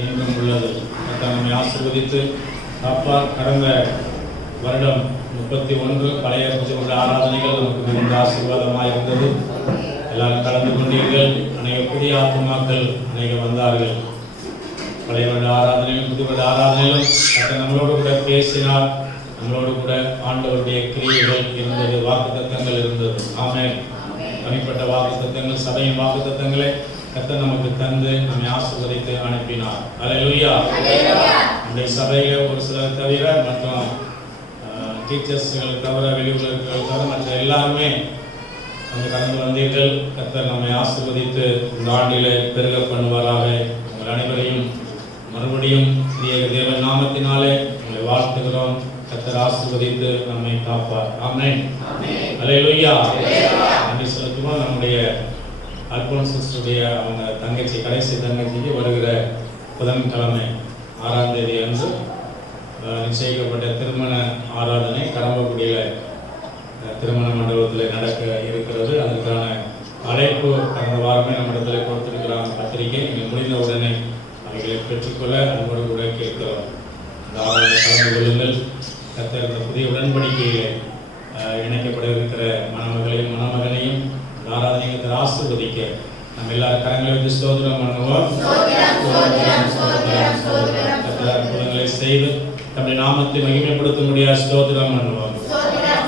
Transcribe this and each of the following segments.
என்றும் உள்ளது. நம்மை ஆசீர்வதித்து காப்பார். கடந்த வருடம் 31 பழைய புதிய ஆராதனைகள் நமக்கு மிகுந்த ஆசீர்வாதமாக இருந்தது. எல்லாரும் கலந்து கொண்டீர்கள். அநேக புதிய ஆத்மாக்கள் அநேக வந்தார்கள். பழைய வருட ஆராதனையிலும் புதிய வருட ஆராதனையிலும் நம்மளோடு கூட பேசினார். நம்மளோடு கூட ஆண்டவருடைய கிரியைகள் இருந்தது, வாக்குத்தத்தங்கள் இருந்தது. ஆமென். தனிப்பட்ட வாக்குத்தத்தங்கள், சபையின் வாக்குத்தத்தங்களை கர்த்தர் நமக்கு தந்து நம்மை ஆசீர்வதித்து அனுப்பினார். அல்லேலூயா. நம்முடைய சபையில ஒரு சிலர் தவிர மற்றும் டீச்சர்ஸ்களை தவிர வெளியூரில் இருக்கிறவர்கள் தவிர மற்ற எல்லாருமே அந்த கடந்து வந்தீர்கள். கர்த்தர் நம்மை ஆசீர்வதித்து இந்த ஆண்டிலே பெருக பண்ணுவாராக. உங்கள் அனைவரையும் மறுபடியும் தேவன் நாமத்தினாலே உங்களை வாழ்த்துகிறோம். கர்த்தர் ஆசீர்வதித்து நம்மை காப்பார். ஆமென். அல்லேலூயா. நன்றி செலுத்துவோம். நம்முடைய அல்போன்ஸ் சிஸ்டருடைய அவங்க தங்கச்சி, கடைசி தங்கச்சிக்கு வருகிற புதன்கிழமை 6ஆம் தேதி அன்று நிச்சயிக்கப்பட்ட திருமண ஆராதனை கடம்பக்குடியில் திருமண மண்டபத்தில் நடக்க இருக்கிறது. அதற்கான அழைப்பு கடந்த வாரமே நம்மிடத்தில் கொடுத்திருக்கிறாங்க பத்திரிகை. நீங்கள் முடிந்த உடனே அவைகளை பெற்றுக்கொள்ள அன்போடு கூட கேட்கிறோம். அந்த ஆராதனை கலந்து கொள்ளுங்கள். கர்த்தர் இந்த புதிய உடன்படிக்கையிலே இணைக்கப்பட இருக்கிற மணமகளையும் மணமகனையும் ஆராதனைக்கு ஆசீர்வதிக்க நம்ம எல்லாரும் கரங்களை வச்சு ஸ்தோத்திரம் பண்ணுவோம். அற்புதங்களை செய்து நம்முடைய நாமத்தை மகிமைப்படுத்த முடியாது ஸ்தோத்திரம் பண்ணுவோம். ஸ்தோத்திரம்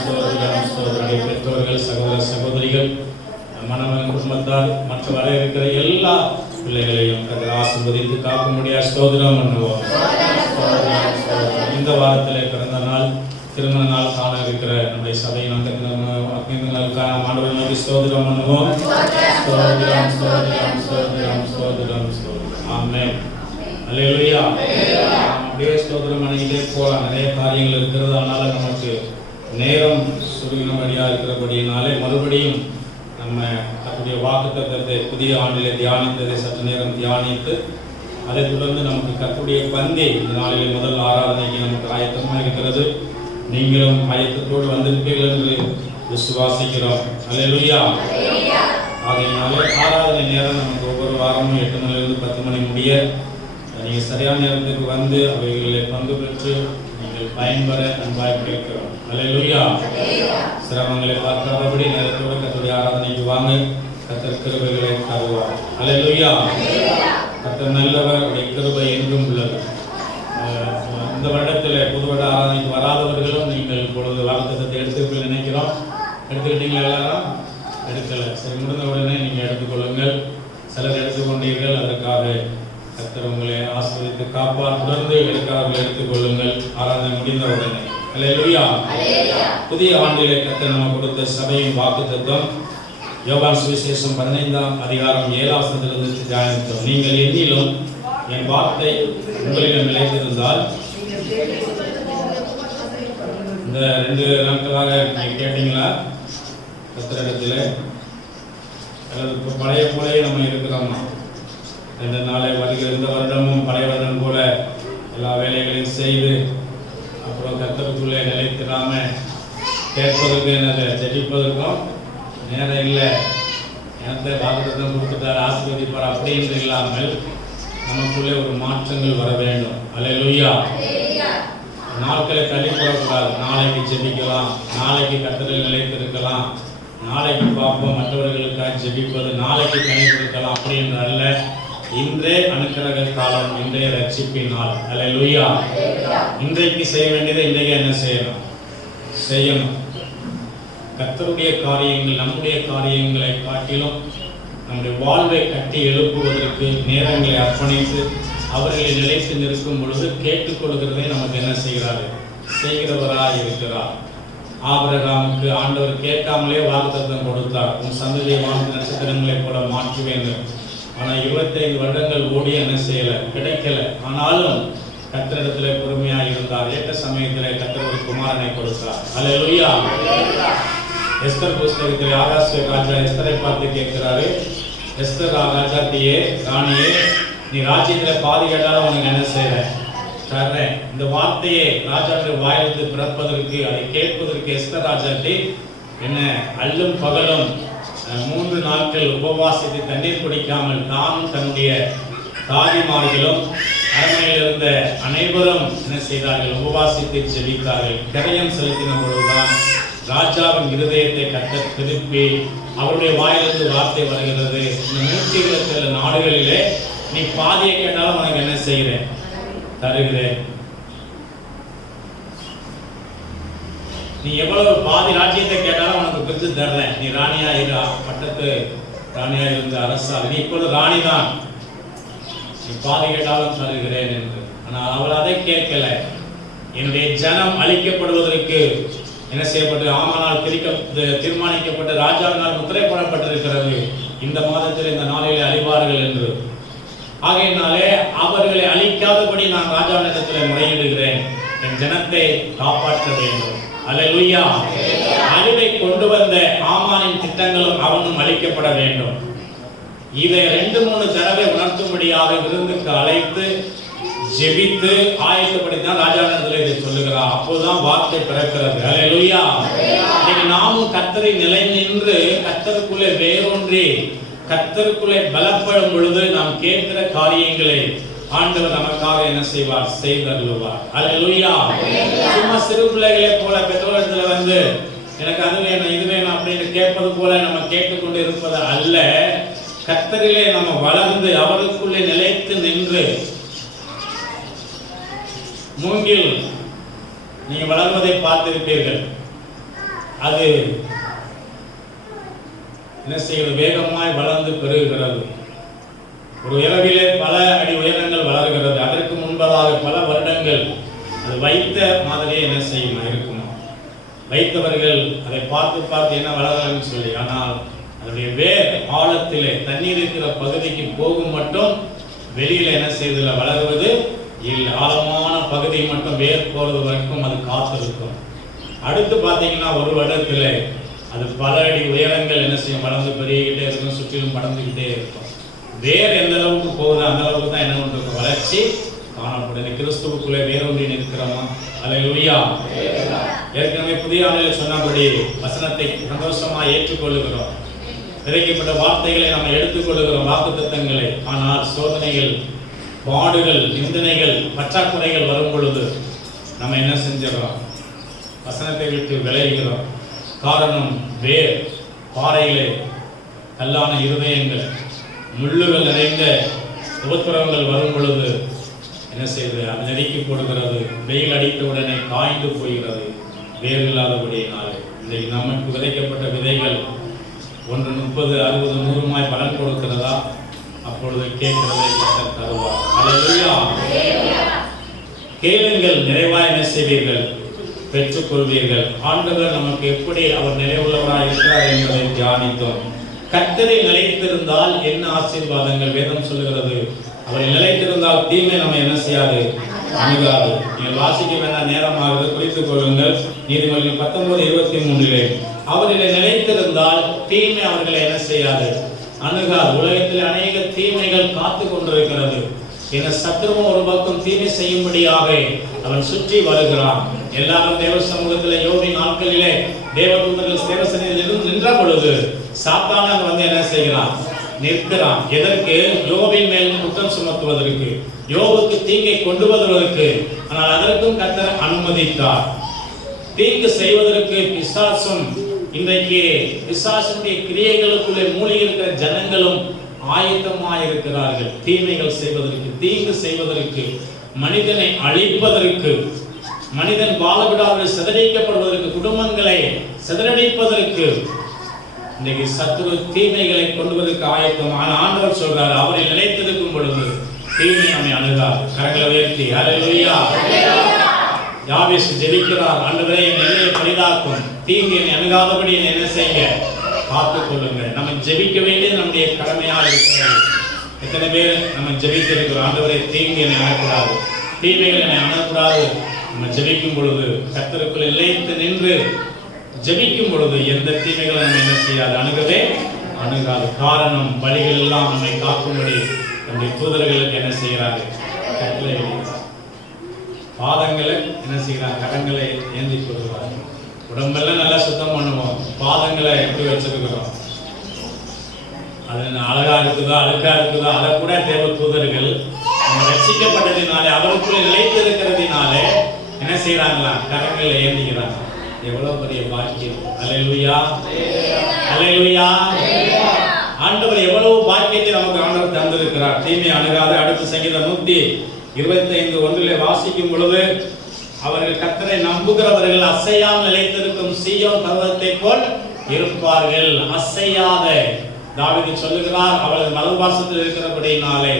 ஸ்தோத்திரம் ஸ்தோத்திரம். பெற்றோர்கள், சகோதர சகோதரிகள், மணமகன் குடும்பத்தார், மற்ற வர இருக்கிற எல்லா பிள்ளைகளையும் ஆசீர்வதித்து காக்க முடியாது ஸ்தோத்திரம் பண்ணுவோம். இந்த வாரத்திலே பிறந்த நாள், திருமண நாள் காண இருக்கிற நம்முடைய சபையின் அங்கங்களுக்கான ஆண்டவரை நோக்கி ஸ்தோத்திரம் பண்ணுவோம். ஸ்தோத்திரம் ஸ்தோத்திரம் ஸ்தோத்திரம் ஸ்தோத்திரம் ஸ்தோத்திரம். ஆமென். அல்லேலூயா. அப்படியே ஸ்தோத்திரம் பண்ணிக்கிட்டே போகலாம். நிறைய காரியங்கள் இருக்கிறது. அதனால நமக்கு நேரம் சுருங்கினபடியா இருக்கிறபடியினாலே மறுபடியும் நம்ம அதனுடைய வாக்குத்தத்தத்தை புதிய ஆண்டிலே தியானித்ததை சற்று நேரம் தியானித்து அதை தொடர்ந்து நமக்கு கர்த்தருடைய பந்தி இந்த நாளிலே முதல் ஆராதனைக்கு நமக்கு ஆயத்தமாக இருக்கிறது. நீங்களும் ஆயத்தத்தோடு வந்திருப்பீர்கள் என்று விசுவாசிக்கிறோம். அல்லேலூயா. ஆகையினாலே ஆராதனை நேரம் நமக்கு ஒவ்வொரு வாரமும் 8 மணிலிருந்து 10 மணி முடிய நீங்கள் சரியான நேரத்துக்கு வந்து அவைகளை பங்கு பெற்று நீங்கள் பயன்பெற அன்பாய் கேட்கிறோம். அல்லேலூயா. சிரமங்களை பார்க்காதபடி நேரத்தோடு கர்த்தருடைய ஆராதனைக்கு வாங்க. கர்த்தர் கிருபைகளை தருவார். அல்லேலூயா. கர்த்தர் நல்லவர், அவருடைய கிருபை என்றும் உள்ளது. இந்த வருடத்தில் புது வருட ஆராதனைக்கு வராதவர்களும் நீங்கள் இப்பொழுது வாக்குத்தத்தத்தை எடுத்துக்கொள்ள நினைக்கிறோம். எடுத்துக்கிட்டீங்களா? எல்லாரும் எடுக்கலை. சரி, முடிந்த உடனே நீங்கள் எடுத்துக்கொள்ளுங்கள். சிலர் எடுத்துக்கொண்டீர்கள். அதற்காக கர்த்தர் உங்களை ஆசீர்வதித்து காப்பார். தொடர்ந்து எடுக்காதவர்கள் எடுத்துக்கொள்ளுங்கள் ஆராதனை முடிந்த உடனே. அல்லேலூயா. புதிய ஆண்டிலே கர்த்தர் நமக்கு கொடுத்த சபையின் வாக்குத்தத்தம் யோவான் சுவிசேஷம் 15ஆம் அதிகாரம் 7ஆம் வசனத்திலிருந்து தியானித்தோம். நீங்கள் என்னிலும் என் வார்த்தை உங்களிடம் நிலைத்திருந்தால். இந்த 2 நாட்களாக நீங்கள் கேட்டீங்களா கர்த்தரிடத்தில்? அல்லது பழைய போலே நம்ம இருக்கிறோமா? 2 நாளை வருகிற இந்த வருடமும் பழைய வருடம் போல எல்லா வேலைகளையும் செய்து அப்புறம் கர்த்தருக்குள்ளே நிலைத்திடாம கேட்பதற்கு என்னது ஜெபிப்பதற்கும் நேரம் இல்லை. எனக்கு வாக்குத்தத்தம் கொடுத்துட்டார், ஆசீர்வதிப்பார் அப்படின்னு இல்லாமல் நமக்குள்ளே ஒரு மாற்றங்கள் வர வேண்டும். அல்லேலூயா. நாட்களை தள்ளி போடக்கூடாது. நாளைக்கு ஜெபிக்கலாம், நாளைக்கு கர்த்தரில் நிலைத்திருக்கலாம், நாளைக்கு பார்ப்போம், மற்றவர்களுக்காக ஜெபிப்பது, நாளைக்கு கனி கொடுக்கலாம் அப்படின்னு அல்ல. இன்றே அனுக்கிரக காலம், இன்றைய ரட்சிப்பின் நாள். அல்லேலூயா. இன்றைக்கு செய்ய வேண்டியதை இன்றைக்கு என்ன செய்யணும். கர்த்தருடைய காரியங்கள் நம்முடைய காரியங்களை காட்டிலும் நம்முடைய வாழ்வை கட்டி எழுப்புவதற்கு நேரங்களை அர்ப்பணித்து அவர்களை நிலைத்து நிற்கும் பொழுது கேட்டுக்கொள்கிறதை நமக்கு என்ன செய்கிறவராக இருக்கிறார். ஆபிரகாமுக்கு ஆண்டவர் கேட்காமலே வாக்குத்தத்தம் கொடுத்தார், உன் சந்ததியை வாக்கு நட்சத்திரங்களைப் போல மாற்றுவேன். ஆனால் 25 வருடங்கள் ஓடி என்ன செய்யலை, கிடைக்கல. ஆனாலும் கர்த்தரிடத்திலே பொறுமையாக இருந்தார். ஏற்ற சமயத்திலே கர்த்தர் ஒரு குமாரனை கொடுத்தார். அல்லேலூயா. எஸ்தர் புஸ்தகத்தில் ஆகாஸ்வ ராஜா எஸ்தரை பார்த்து கேட்கிறாரு, எஸ்தர் ராஜாத்தியே, ராணியே, நீ ராஜ்யத்தில் பாதி கேட்டாலும் உனக்கு என்ன செய்யற? இந்த வார்த்தையை ராஜாவுடைய வாயிலிருந்து பிறப்பதற்கு, அதை கேட்பதற்கு எஸ்தர் ராஜாத்தி என்ன அல்லும் பகலும் 3 நாட்கள் உபவாசித்து தண்ணீர் குடிக்காமல் தானும் தன்னுடைய தாதிமார்களும் அரண்மனையில் இருந்த அனைவரும் என்ன செய்தார்கள்? உபவாசித்து ஜெபித்தார்கள். கரையம் செலுத்தின பொழுதுதான் ராஜாவின் இருதயத்தை கர்த்தர் திருப்பி அவருடைய வாயிலிருந்து வார்த்தை வருகிறது, இந்த 127 நாடுகளிலே நீ பாதியை கேட்டாலும் உனக்கு என்ன செய்கிறேன்? தருகிறேன். நீ எவ்வளவு பாதி ராஜ்யத்தை கேட்டாலும் உனக்கு பிரித்து தர்றேன். நீ ராணியா இரு, பட்டத்து ராணியா இருந்த அரசால் நீ இப்பொழுது ராணி தான், நீ பாதி கேட்டாலும் தருகிறேன் என்று. ஆனால் அவள் அதை கேட்கல. என்னுடைய ஜனம் அழிக்கப்படுவதற்கு என்ன செய்யப்பட்டு ஆமானால் தீர்மானிக்கப்பட்ட ராஜாவினால் முத்திரை போடப்பட்டிருக்கிறது, இந்த மாதத்தில் இந்த நாளிலே அழிவார்கள் என்று. ஆகையினாலே அவர்களை அழிக்காதபடி நான் ராஜாவினிடத்தில் முறையிடுகிறேன், என் ஜனத்தை காப்பாற்ற வேண்டும். அல்லேலூயா. அழிவை கொண்டு வந்த ஆமானின் திட்டங்களும் அவனும் அழிக்கப்பட வேண்டும். இதை 2-3 தடவை உணர்த்தும்படியாக விருந்துக்கு அழைத்து ஜெபித்து ஆயத்தப்படுத்தினால் ராஜாவினிடத்தில் இதை சொல்லுகிறார். அப்போதுதான் வார்த்தை பிறக்கிறது. அல்லேலூயா. இன்னைக்கு நாமும் கர்த்தரை நிலை நின்று கர்த்தருக்குள்ளே வேரூன்றி கர்த்தருக்குள்ளே பலப்படும் பொழுது நாம் கேட்கிற காரியங்களை ஆண்டவர் நமக்காக என்ன செய்வார்? செய்தருள்வார். அல்லேலூயா. சும்மா சிறு பிள்ளைகளை போல பெற்றோரிடத்துல வந்து எனக்கு அது வேணும் இது வேணும் அப்படின்னு கேட்பது போல நம்ம கேட்டுக்கொண்டு இருப்பது அல்ல. கர்த்தரிலே நம்ம வளர்ந்து அவருக்குள்ளே நிலைத்து நின்று, மூங்கில் நீங்க வளர்வதை பார்த்திருப்பீர்கள், அது என்ன செய்கிறது? வேகமாய் வளர்ந்து பெருகுகிறது. ஒரு இரவிலே பல அடி உயரங்கள் வளர்கிறது. அதற்கு முன்பதாக பல வருடங்கள் அது வைத்த மாதிரியே என்ன செய்யுமா இருக்குமா? வைத்தவர்கள் அதை பார்த்து பார்த்து என்ன வளரலன்னு சொல்லி, ஆனால் அதனுடைய வேர் ஆழத்திலே தண்ணீர் இருக்கிற பகுதிக்கு போகும் மட்டும் வெளியில என்ன செய்தல வளருவது இல்லை. ஆழமான பகுதி மட்டும் வேர் போறது வரைக்கும் அது காத்திருக்கும். அடுத்து பார்த்தீங்கன்னா ஒரு வருடத்திலே அது பல அடி உயரங்கள் என்ன செய்யும்? வளர்ந்து பெருகிக்கிட்டே இருக்கும், சுற்றிலும் படர்ந்துகிட்டே இருக்கும். வேர் எந்த அளவுக்கு போகுது அந்த அளவுக்கு தான் என்ன பண்ணுறது? வளர்ச்சி காணப்படும். கிறிஸ்துவுக்குள்ளே வேரூன்றி நிற்கிறோமா? அல்லேலூயா. ஏற்கனவே புதிய ஆண்டில் சொன்னபடி வசனத்தை சந்தோஷமா ஏற்றுக்கொள்ளுகிறோம். விதைக்கப்பட்ட வார்த்தைகளை நம்ம எடுத்துக்கொள்ளுகிறோம், வாக்குத்தத்தங்களை. ஆனால் சோதனைகள், பாடுகள், நிந்தனைகள், பற்றாக்குறைகள் வரும் பொழுது நம்ம என்ன செஞ்சிடறோம்? வசனத்தை விட்டு விளைகிறோம். காரணம் வேர் பாறையிலே கல்லான இருதயங்கள், முள்ளுகள் நிறைந்த உபத்திரவங்கள் வரும் பொழுது என்ன செய்யுது? அது நெருக்கி போடுகிறது. வெயில் அடித்த உடனே காய்ந்து போகிறது வேர் இல்லாதபடியினாலே. இன்றைக்கு நமக்கு விதைக்கப்பட்ட விதைகள் 1 30 60 100 பலன் கொடுக்கிறதா? அப்பொழுது கேட்கிறதை கர்த்தர் தருவார். அல்லேலூயா. கேளுங்கள், நிறைவாய் என்ன செய்வீர்கள்? பெற்றுக்கொள்வீர்கள். ஆண்டவர் நமக்கு எப்படி அவர் நிறைவுள்ளவராக இருக்கிறார் என்பதை தியானித்தோம். கர்த்தரை நிலைத்திருந்தால் என்ன ஆசீர்வாதங்கள்? வேதம் சொல்லுகிறது, அவரை நிலைத்திருந்தால் தீமை நம்ம என்ன செய்யாது? அணுகாது. நீங்கள் வாசிக்க வேண்டாம், நேரமாகிறது, குறித்துக் கொள்ளுங்கள். நீதிமொழிகள் 19:23 அவர்களை நிலைத்திருந்தால் தீமை அவர்களை என்ன செய்யாது? அணுகாது. உலகத்தில் அநேக தீமைகள் காத்து கொண்டிருக்கிறது. என சத்துருவும் ஒரு பக்கம் தீமை செய்யும்படியாக அவன் சுற்றி வருகிறான். எல்லாரும் தேவ சமூகத்தில் யோபி நாட்களிலே தேவதூதர்கள் தேவசனியில் நின்ற பொழுது சாத்தான் வந்து என்ன செய்கிறான்? நிற்கிறான். எதற்கு? யோபின் மேல் குற்றம் சுமத்துவதற்கு, யோபுக்கு தீங்கை கொண்டு வருவதற்கு. ஆனால் அதற்கும் கர்த்தர் அனுமதித்தார். தீங்கு செய்வதற்கு பிசாசும், இன்றைக்கு பிசாசுடைய கிரியைகளுக்குள்ளே மூழ்கி இருக்கிற ஜனங்களும் ஆயத்தமாயிருக்கிறார்கள். தீமைகள் செய்வதற்கு, தீங்கு செய்வதற்கு, மனிதனை அழிப்பதற்கு, மனிதன் வாழவிடாமல் சிதறடிக்கப்படுவதற்கு, குடும்பங்களை சிதறடிப்பதற்கு இன்னைக்கு சத்துரு தீமைகளை கொண்டு வருவதற்கு ஆயத்தம். ஆனால் ஆண்டவர் சொல்றார், அவரை நிலைத்திருக்கும் பொழுது தீமை நம்மை அணுகாது. கரங்களை உயர்த்தி அல்லேலூயா. யாவேஸ் ஜெபிக்கிறார், ஆண்டவரே என் எல்லையை பரிதாக்கும், தீங்கு என்னை அணுகாதபடி என்ன செய்ய பார்த்துக் கொள்ளுங்க. நம்ம ஜெபிக்க வேண்டியது நம்முடைய கடமையாக இருக்கிறது. எத்தனை பேர் நம்ம ஜெபித்திருக்கிறோம்? ஆண்டவரே தீங்கு என்னை அணுகக்கூடாது, தீமைகள் என்னை அணுகக்கூடாது. நம்ம ஜெபிக்கும் பொழுது கர்த்தருக்குள் நிலைத்து நின்று ஜெபிக்கும் பொழுது எந்த தீமைகளும் நம்ம என்ன செய்யாது? அணுகவே அணுகாது. காரணம், வழிகள் எல்லாம் நம்மை காக்கும்படி நம்முடைய தூதர்களுக்கு என்ன செய்கிறார்கள்? கட்டளை எழுதுகிறார். பாதங்களை என்ன செய்கிறார்? கரங்களை ஏந்தி கொள்கிறார். உடம்பெல்லாம் நல்லா சுத்தம் பண்ணுவோம், பாதங்களை எப்படி வச்சிருக்கிறோம்? அது அழகா இருக்குதோ அழுக்கா இருக்குதோ அதை கூட தேவ தூதர்கள் நம்ம ரட்சிக்கப்பட்டதினாலே அவருக்குள்ளே நிலைத்து இருக்கிறதினாலே என்ன செய்யறாங்களா? கரங்களை ஏந்திக்கிறாங்க. எவ்வளவு பெரிய பாக்கியம்! அல்லேலூயா, அல்லேலூயா. ஆண்டவர் எவ்வளவு பாக்கியத்தை நமக்கு ஆண்டவர் தந்திருக்கிறார். தீமை அணுகாத. அடுத்த சங்கீதம் 125:1 வாசிக்கும் பொழுது, அவர்கள் கர்த்தரை நம்புகிறவர்கள் அசையாமல் நிலைத்திருக்கும் சீயோன் பர்வதத்தை போல் இருப்பார்கள். அசையாத தாவீது சொல்லுகிறார், அவளது மலர்வாசத்தில் இருக்கிறபடியினாலே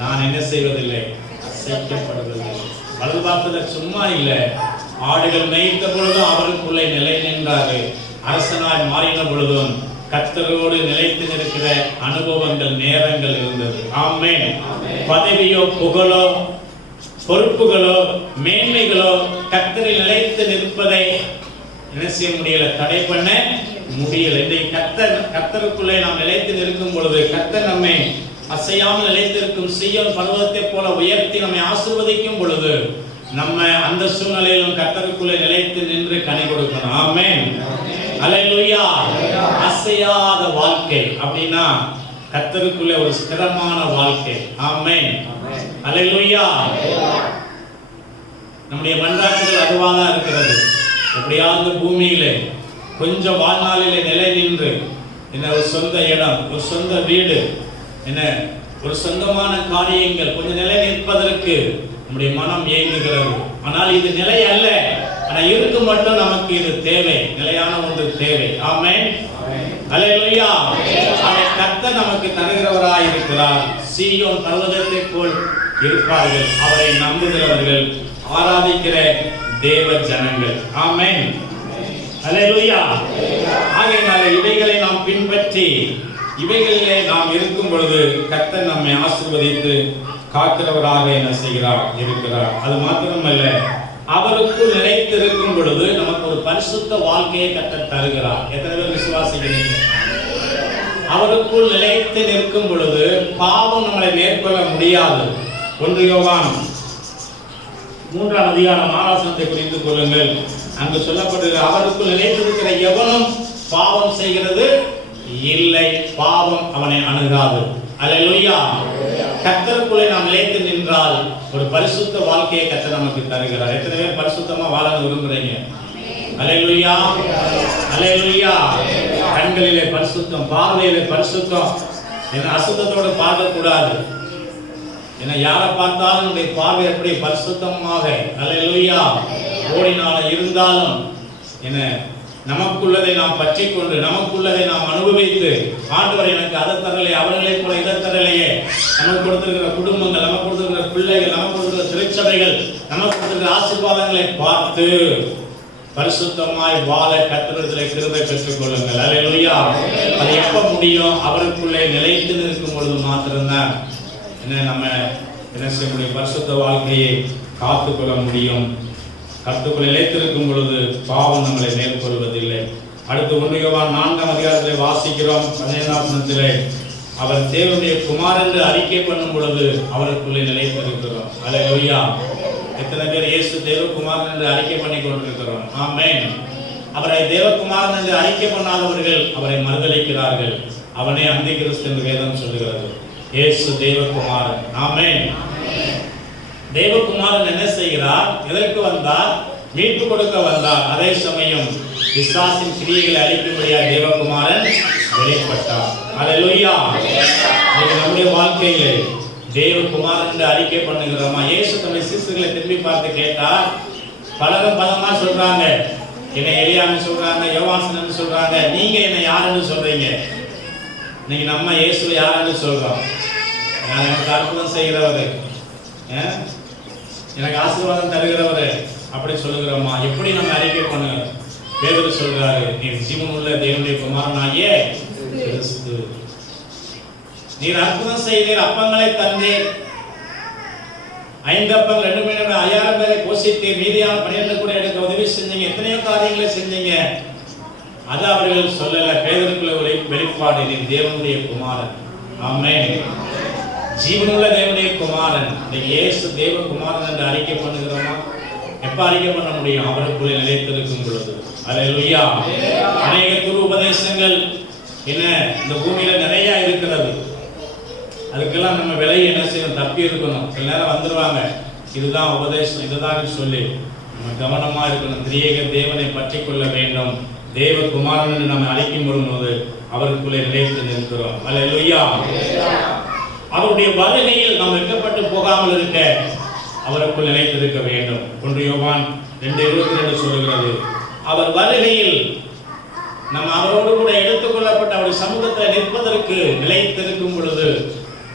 நான் என்ன செய்வதில்லை, அசைக்கப்படுவதில்லை. மலர்வாசத்தில் சும்மா இல்லை, ஆடுகள் மேய்த்த பொழுதும் அவருக்குள்ளே நிலை நின்றார்கள். அரசனாய் மாறின பொழுதும் கர்த்தரோடு நிலைத்து நிற்கிற அனுபவங்கள், நேரங்கள் இருந்தது. ஆமென். பதவியோ புகழோ பொறுப்புகளோ மேன்மைகளோ கர்த்தரில் நிலைத்து நிற்பதை என்ன செய்ய முடியல, தடை பண்ண முடியல. இன்றைக்கு கர்த்தருக்குள்ளே நாம் நிலைத்து நிற்கும் பொழுது கர்த்தர் நம்மை அசையாமல் நிலைத்திருக்கும் சீயோன் பர்வதத்தை போல உயர்த்தி நம்மை ஆசீர்வதிக்கும் பொழுது நம்ம அந்த சூழ்நிலையிலும் கர்த்தருக்குள்ளே நிலைத்து நின்று கனி கொடுக்கணும். ஆமென், அல்லேலூயா. அசையாத வாழ்க்கை அப்படின்னா கர்த்தருக்குள்ளே ஒரு ஸ்திரமான வாழ்க்கை. ஆமென், அல்லேலூயா. நம்முடைய மன்றாட்டுகள் அதுவாதான் இருக்கிறது. எப்படியாவது பூமியிலே கொஞ்சம் வாழ்நாளிலே நிலை நின்று என்ன ஒரு சொந்த இடம், ஒரு சொந்த வீடு, என்ன ஒரு சொந்தமான காரியங்கள் கொஞ்சம் நிலை நிற்பதற்கு நம்முடைய மனம் ஏங்குகிறது. ஆனால் இது நிலை அல்ல. ஆனா இருக்கு மட்டும் நமக்கு இது தேவை, நிலையான ஒன்று தேவை. ஆமென், அல்லேலூயா. அதை கர்த்தர் நமக்கு தருகிறவராய் இருக்கிறார். சீயோன் பர்வதத்தை போல் இருப்பார்கள் அவரை நம்புகிறவர்கள், ஆராதிக்கிற தேவ ஜனங்கள். ஆமென், அல்லேலூயா. ஆகையினால இவைகளை நாம் பின்பற்றி இவைகளிலே நாம் இருக்கும் பொழுது கர்த்தர் நம்மை ஆசீர்வதித்து காக்கிறவராக என்ன செய்கிறார், இருக்கிறார். அது மாத்திரமல்ல, அவருக்குள் நிலைத்து இருக்கும் பொழுது நமக்கு ஒரு பரிசுத்த வாழ்க்கையை கர்த்தர் தருகிறார். எத்தனை பேர் விசுவாசிக்கிறீங்க? அவருக்குள் நிலைத்து நிற்கும் பொழுது பாவம் நம்மளை மேற்கொள்ள முடியாது. 1 யோவான் 3:6 குறித்து கொள்ளுங்கள். அங்கு சொல்லப்படுகிற அவருக்குள் நிலைத்திருக்கிற எவனும் பாவம் செய்கிறது இல்லை, பாவம் அவனை அணுகாது. அல்லேலூயா. கர்த்தருக்குள்ளே நாம் நிலைத்து நின்றால் ஒரு பரிசுத்த வாழ்க்கையை கர்த்தர் நமக்கு தருகிறார். எத்தனை பேர் பரிசுத்தமா வாழ விரும்புறீங்க? அல்லேலூயா, அல்லேலூயா. கண்களிலே பரிசுத்தம், பார்வையிலே பரிசுத்தம். என்ன அசுத்தத்தோடு பார்க்க கூடாது. என்ன யாரை பார்த்தாலும் நம்முடைய பார்வை எப்படி பரிசுத்தமாக, அல்லேலூயா, ஓடினாலும் இருந்தாலும் என்ன நமக்குள்ளதை நாம் பற்றி கொண்டு நமக்குள்ளதை நாம் அனுபவித்து, ஆண்டவர் எனக்கு அதை தரலையே, அவர்களை போல இதை தரலையே, நமக்கு கொடுத்திருக்கிற குடும்பங்கள், நமக்கு கொடுத்திருக்கிற பிள்ளைகள், நமக்கு கொடுத்திருக்கிற திருச்சபைகள், நமக்கு கொடுத்திருக்கிற ஆசீர்வாதங்களை பார்த்து பரிசுத்தமாய் வாழ கர்த்தரிடத்திலே கிருபை பெற்றுக் கொள்ளுங்கள். அல்லேலூயா. அது எப்ப முடியும்? அவருக்குள்ளே நிலைத்து நிற்கும் பொழுது மாத்திரம்தான் என்ன நம்ம என்ன செய்ய முடியும், பரிசுத்த வாழ்க்கையை காத்துக்கொள்ள முடியும். கர்த்தருக்குள் நிலைத்திருக்கும் பொழுது பாவம் நம்மளை மேற்கொள்வதில்லை. அடுத்து 1 யோவான் 4 வாசிக்கிறோம். 15 அவர் தேவனுடைய குமாரன் என்று அறிக்கை பண்ணும் பொழுது அவருக்குள்ளே நிலைத்திருக்கிறோம். அல்லேலூயா. எத்தனை பேர் இயேசு தேவகுமாரன் என்று அறிக்கை பண்ணி கொண்டிருக்கிறோம்? ஆமென். அவரை தேவகுமாரன் என்று அறிக்கை பண்ணாதவர்கள் அவரை மறுதலிக்கிறார்கள். அவனே அந்தி கிறிஸ்து என்று வேதம் சொல்லுகிறது. இயேசு தேவகுமாரன். ஆமென். தேவகுமாரன் என்ன செய்கிறார்? எதற்கு வந்தார்? மீட்பு கொடுக்க வந்தார். அதே சமயம் விசுவாசின் கிரியைகளை அளிக்கும்படியாக தேவகுமாரன் வெளிப்பட்டார். அல்லேலூயா. நம்முடைய வாழ்க்கையிலே தேவகுமாரன் என்று அறிக்கை பண்ணுகிறோமா? இயேசு தம்முடைய சீசர்களை திரும்பி பார்த்து கேட்டார். பலரும் பலமா சொல்றாங்க. என்னை எலியான்னு சொல்றாங்க, யோவான்சன் சொல்றாங்க. நீங்க என்ன யாருன்னு சொல்றீங்க? இன்னைக்கு நம்ம இயேசுவை யாருன்னு சொல்றோம்? எனக்கு அற்புதம் செய்கிறவரு, எனக்கு ஆசீர்வாதம் தருகிறவரு அப்படி சொல்லுகிறோமா? எப்படி நம்ம அறிக்கை பண்ணுங்க? பேதுரு சொல்றாரு, நீ ஜீவனுள்ள தேவனுடைய குமாரனாகிய கிறிஸ்து, நீர் அற்புதம் செய்தீர், அப்பங்களை தந்தீர், 5 அப்பங்கள் 2 மீன் 5000 பேரை போஷித்தீர், மீதியான 12 கூட எடுக்க உதவி செஞ்சீங்க, எத்தனையோ காரியங்களை செஞ்சீங்க. அது அவர்கள் சொல்லல. பேதுருக்குள்ள ஒரு வெளிப்பாடு, நீ தேவனுடைய குமாரன். ஆமென். ஜீவனுள்ள தேவனுடைய குமாரன். இயேசு தேவகுமாரன் என்று அறிக்கை பண்ணுகிறோமா? எப்ப அறிக்கை பண்ண முடியும்? அவருக்குள்ளே நிலைத்திருக்கும் பொழுது. அல்லேலூயா. அநேக குரு உபதேசங்கள் என்ன இந்த பூமியில நிறைய இருக்கிறது, அதுக்கெல்லாம் நம்ம விலையை என்ன செய்யணும், தப்பி இருக்கணும். சில நேரம் வந்துடுவாங்க, இதுதான் உபதேசம், இதுதான் சொல்லி நம்ம கவனமா இருக்கணும். திரியேக தேவனை பற்றி கொள்ள வேண்டும். தேவ குமாரன் நம்ம அழைக்கும் போது அவருக்குள்ளே நிலைத்து நிற்கிறோம். அல்லேலூயா. அவருடைய வருகையில் நாம் வெட்கப்பட்டு போகாமல் இருக்க அவருக்குள் நிலைத்திருக்க வேண்டும். 1 யோவான் 2:22 சொல்கிறது, அவர் வருகையில் நம்ம அவரோடு கூட எடுத்துக்கொள்ளப்பட்ட அவருடைய சமூகத்தில் நிற்பதற்கு நிலைத்திருக்கும் பொழுது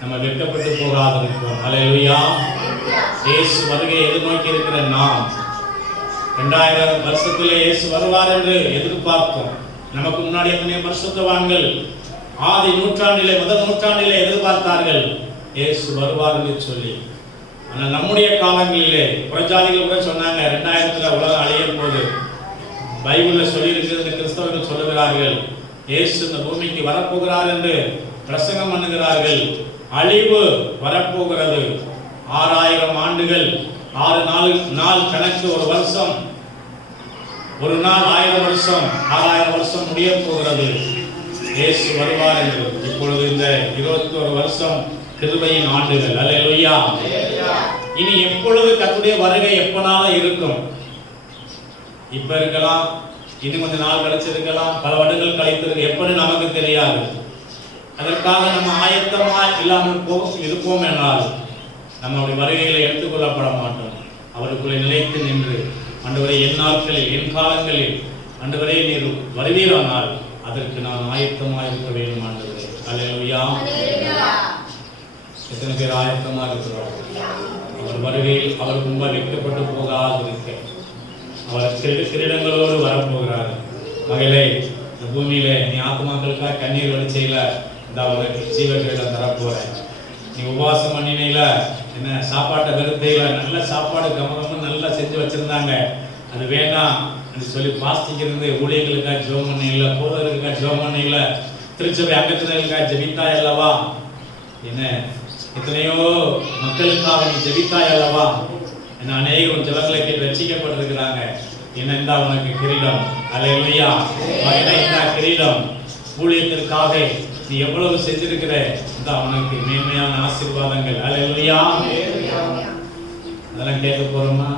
நம்ம வெட்கப்பட்டு போகாதிருக்கிறோம். அல்லேலூயா. இயேசு வருகையை எதிர்நோக்கி இருக்கிற நாம் 2000 வருஷத்திலே இயேசு வருவார் என்று எதிர்பார்த்தோம். நமக்கு முன்னாடி எத்தனை பரிசுத்தவான்கள் ஆதி நூற்றாண்டிலே, முதல் நூற்றாண்டிலே எதிர்பார்த்தார்கள் இயேசு வருவார் என்று சொல்லி. ஆனால் நம்முடைய காலங்களிலே புறஜாதிகள் கூட சொன்னாங்க 2000 உலகம் அழிய போது. பைபிளில் சொல்லி இருக்கிறது, கிறிஸ்தவர்கள் சொல்லுகிறார்கள் இயேசு இந்த பூமிக்கு வரப்போகிறார் என்று பிரசங்கம் பண்ணுகிறார்கள். அழிவு வரப்போகிறது. 6000 ஆண்டுகள், 6 நாள் கணக்கு, ஒரு வருஷம், ஒரு நாள் 1000 வருஷம், 6000 வருஷம் முடிய போகிறது. இயேசு வருவார் என்று. இப்பொழுது இந்த 21 வருஷம் கிருபையின் ஆண்டுகள். அல்லேலூயா. இனி எப்பொழுது கர்த்தருடைய வருகை எப்பனாலும் இருக்கும். இப்ப இருக்கலாம், இன்னும் கொஞ்ச நாள் கழிச்சு இருக்கலாம், பல வருடங்கள் கழித்து எப்படி நமக்கு தெரியாது. அதற்காக நம்ம ஆயத்தமா இல்லாமல் இருப்போம் என்றால் நம்முடைய வருகைகளை எடுத்துக்கொள்ளப்பட மாட்டோம். அவருக்குள்ளே நிலைத்து நின்று, ஆண்டவரே என் நாட்களில், என் காலங்களில் ஆண்டவரே நீர் வருவீரானால் அதற்கு நான் ஆயத்தமாக இருக்க வேண்டும். ஆண்டவரே அல்லேலூயா. எத்தனை பேர் ஆயத்தமாக இருக்கிறோம்? அவர் வருகையில் அவர் முன்பாக வைக்கப்பட்டு போகாது இருக்க அவர் கிரீடங்களோடு வரப்போகிறார். மகளே, இந்த பூமியில நீ ஆத்மாக்களுக்காக கண்ணீர் வடிச்சையில இந்த அவருக்கு ஜீவ கிரீடம் தரப்போறேன். நீ உபவாசம் பண்ணினையில, என்ன சாப்பாட்டை வெறுத்தையில, நல்ல சாப்பாடு கமகமும் நல்லா செஞ்சு வச்சிருந்தாங்க, அது வேண்டாம் என்று சொல்லி பாஸ்டிங் இருந்து ஊழியர்களுக்காக ஜெபம் பண்ணையில, போதர்களுக்காக ஜெபம் பண்ணையில, திருச்சபை அங்கத்தினர்களுக்காக ஜெபித்தாய் அல்லவா? என்ன எத்தனையோ மக்களுக்காக நீ ஜெபித்தாய் அல்லவா? என்ன அநேகம் ஜெபங்களை கேட்டு ரட்சிக்கப்பட்டிருக்கிறாங்க. என்ன இந்த உனக்கு கிரீடம். அல்லேலூயா. மகனே, இந்த கிரீடம் ஊழியத்திற்காக நீ எவ்வளவு செஞ்சிருக்கிற, இந்த உனக்கு மேன்மையான ஆசீர்வாதங்கள். அல்லேலூயா. அதெல்லாம் கேட்க போறோமா?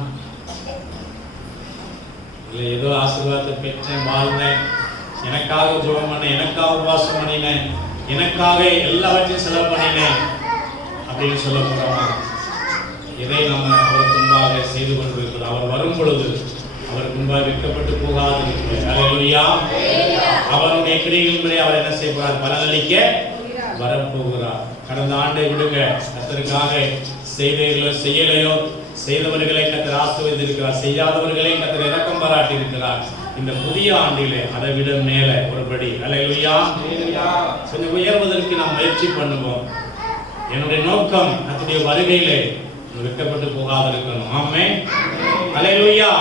இல்லை ஏதோ ஆசீர்வாதத்தை பெற்றேன், வாழ்ந்தேன், எனக்காக ஜெபம் பண்ணேன், எனக்காக உபவாசம் பண்ணினேன், எனக்காக எல்லாவற்றையும் செலவு பண்ணினேன் அப்படின்னு சொல்ல போறோமா? இதை நம்ம அவருக்கு முன்பாக செய்து கொண்டிருக்கிறோம். அவர் வரும் பொழுது அவருக்கு முன்பாக வெட்கப்பட்டு போகாது. அல்லேலூயா. அவருடைய கிரியைகளின்படி அவர் என்ன செய்ய போறார்? பலனளிக்க வரப்போகிறார். கடந்த ஆண்டை விடுங்க, கர்த்தருக்காக செய்தீர்களோ செய்யலையோ, செய்தவர்களை கர்த்தர் ஆசீர்வதித்திருக்கிறார், செய்யாதவர்களை கர்த்தர் இரக்கம் பாராட்டி இருக்கிறார். இந்த புதிய ஆண்டிலே அதை விட மேல ஒருபடி அல்லேலூயா கொஞ்சம் உயர்வதற்கு நாம் முயற்சி பண்ணுவோம். என்னுடைய நோக்கம் கர்த்தருடைய வருகையிலே வெட்கப்பட்டு போகாதிருக்கணும். ஆமென். அல்லேலூயா.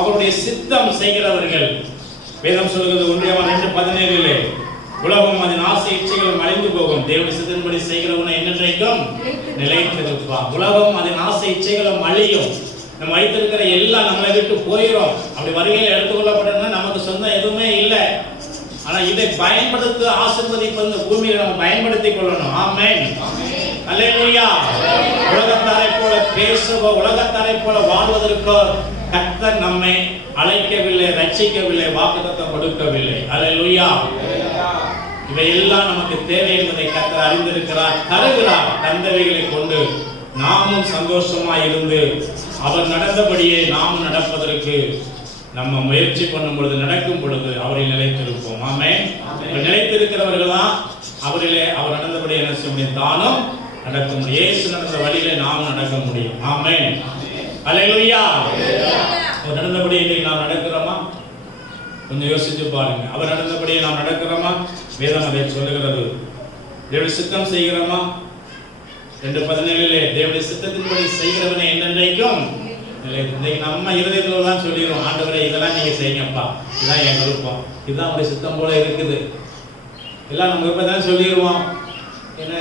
அவருடைய சித்தம் செய்கிறவர்கள், வேதம் சொல்கிறது 1 யோவான் 2:17 உலகம் அதன் ஆசை இச்சைகளும் அழிந்து போகும், தேவனுடைய சித்தத்தின்படி செய்கிறவனை என்னென்றைக்கும் நிலைத்திருப்பான். உலகம் அதன் ஆசை இச்சைகளும் அழியும். நம்ம வைத்திருக்கிற எல்லாம் நம்மளை விட்டு போயிடும். அப்படி வருகையில் எடுத்துக்கொள்ளப்பட்டதுன்னா நமக்கு சொந்தம் எதுவுமே இல்லை. ஆனா இதை பயன்படுத்தி ஆசீர்வதிப்பது இந்த பூமியில நம்ம பயன்படுத்திக் கொள்ளணும். ஆமென். அல்லேலூயா. உலகத்தாரை போல பேசுவோ, உலகத்தாரை போல வாழ்வதற்கோ கர்த்தர் நம்மை அழைக்கவில்லை, ரட்சிக்கவில்லை, வாக்குத்தத்தம் கொடுக்கவில்லை. அல்லேலூயா. இவையெல்லாம் நமக்கு தேவை என்பதை கர்த்தர் அறிந்திருக்கிறார், தருகிறார். தந்தவைகளை கொண்டு நாமும் சந்தோஷமா இருந்து அவர் நடந்தபடியே நாம் நடப்பதற்கு நம்ம முயற்சி பண்ணும் பொழுது, நடக்கும் பொழுது அவரில் நிலைத்திருப்போம். ஆமென். நிலைத்திருக்கிறவர்கள் தான் அவரிலே அவர் நடந்தபடி என்ன செய்ய முடியும்? தானும் நடக்க முடியும். இயேசு நடந்த வழியிலே நாம் நடக்க முடியும். ஆமென். அல்லேலூயா. அவர் நடந்தபடி இன்னைக்கு நாம் நடக்கிறோமா? கொஞ்சம் யோசிச்சு பாருங்க. அவர் நடந்தபடியே நாம் நடக்கிறோமா? வேதம் அதை சொல்லுகிறது. தேவனுடைய சித்தம் செய்கிறோமா? 2:17 தேவனுடைய சித்தத்தின்படி செய்கிறவனை என்னென்றைக்கும் இன்னைக்கு நம்ம இருதயத்துல தான் சொல்லிடுவோம், ஆண்டவரே இதெல்லாம் நீங்க செய்யுங்கப்பா, இதுதான் என் விருப்பம், இதுதான் உங்களுடைய சித்தம் போல இருக்குது, எல்லாம் நம்ம விருப்பம் தான் சொல்லிடுவோம். என்ன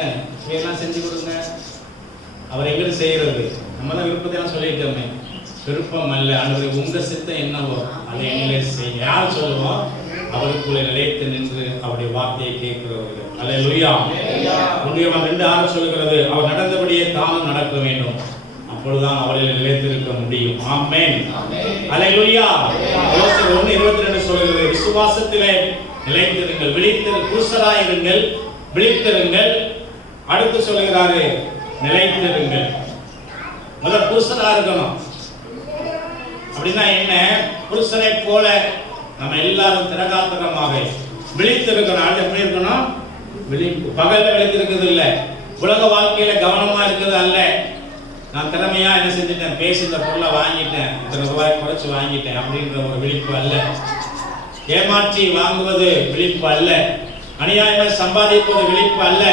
இதெல்லாம் செஞ்சு கொடுங்க. அவர் எங்கிட்ட செய்யறது? நம்ம தான் விருப்பத்தை எல்லாம் சொல்லிட்டோமே. விருப்பம் அல்ல, ஆண்டவரே உங்க சித்தம் என்னவோ அதை எங்களே செய்ய. யார் சொல்லுவோம்? அவருக்குள்ளே நிலைத்து நின்று அவருடைய வார்த்தையை கேட்கிறவர்கள். அல்லேலூயா. உன்னியவன் 2:6 சொல்கிறது, அவர் நடந்தபடியே தானும் நடக்க வேண்டும், அப்பொழுதுதான் அவரில் நிலைத்திருக்க முடியும். ஆமென். அல்லேலூயா. கொலோசியர் 1:22 சொல்கிறது, விசுவாசத்திலே நிலைத்திருங்கள், புருஷராயிருங்கள், விழித்திருங்கள். அடுத்து சொல்கிறாரு, நிலைத்திருங்கள். முதல் புருஷரா இருக்கணும். அப்படின்னா என்ன? புருஷரை போல நம்ம எல்லாரும் திரகாத்திரமாக விழித்திருக்கணும். அது எப்படி இருக்கணும்? விழிப்பு. பகல்ல விழித்திருக்கிறது இல்லை, உலக வாழ்க்கையில கவனமா இருக்கிறது அல்ல. நான் திறமையா என்ன செஞ்சுட்டேன், பேசி இந்த பொருளை வாங்கிட்டேன், இத்தனை ரூபாய் குறைச்சு வாங்கிட்டேன் அப்படின்ற ஒரு விழிப்பு அல்ல. ஏமாற்றி வாங்குவது விழிப்பு அல்ல. அநியாயமாக சம்பாதிப்பது விழிப்பு அல்ல.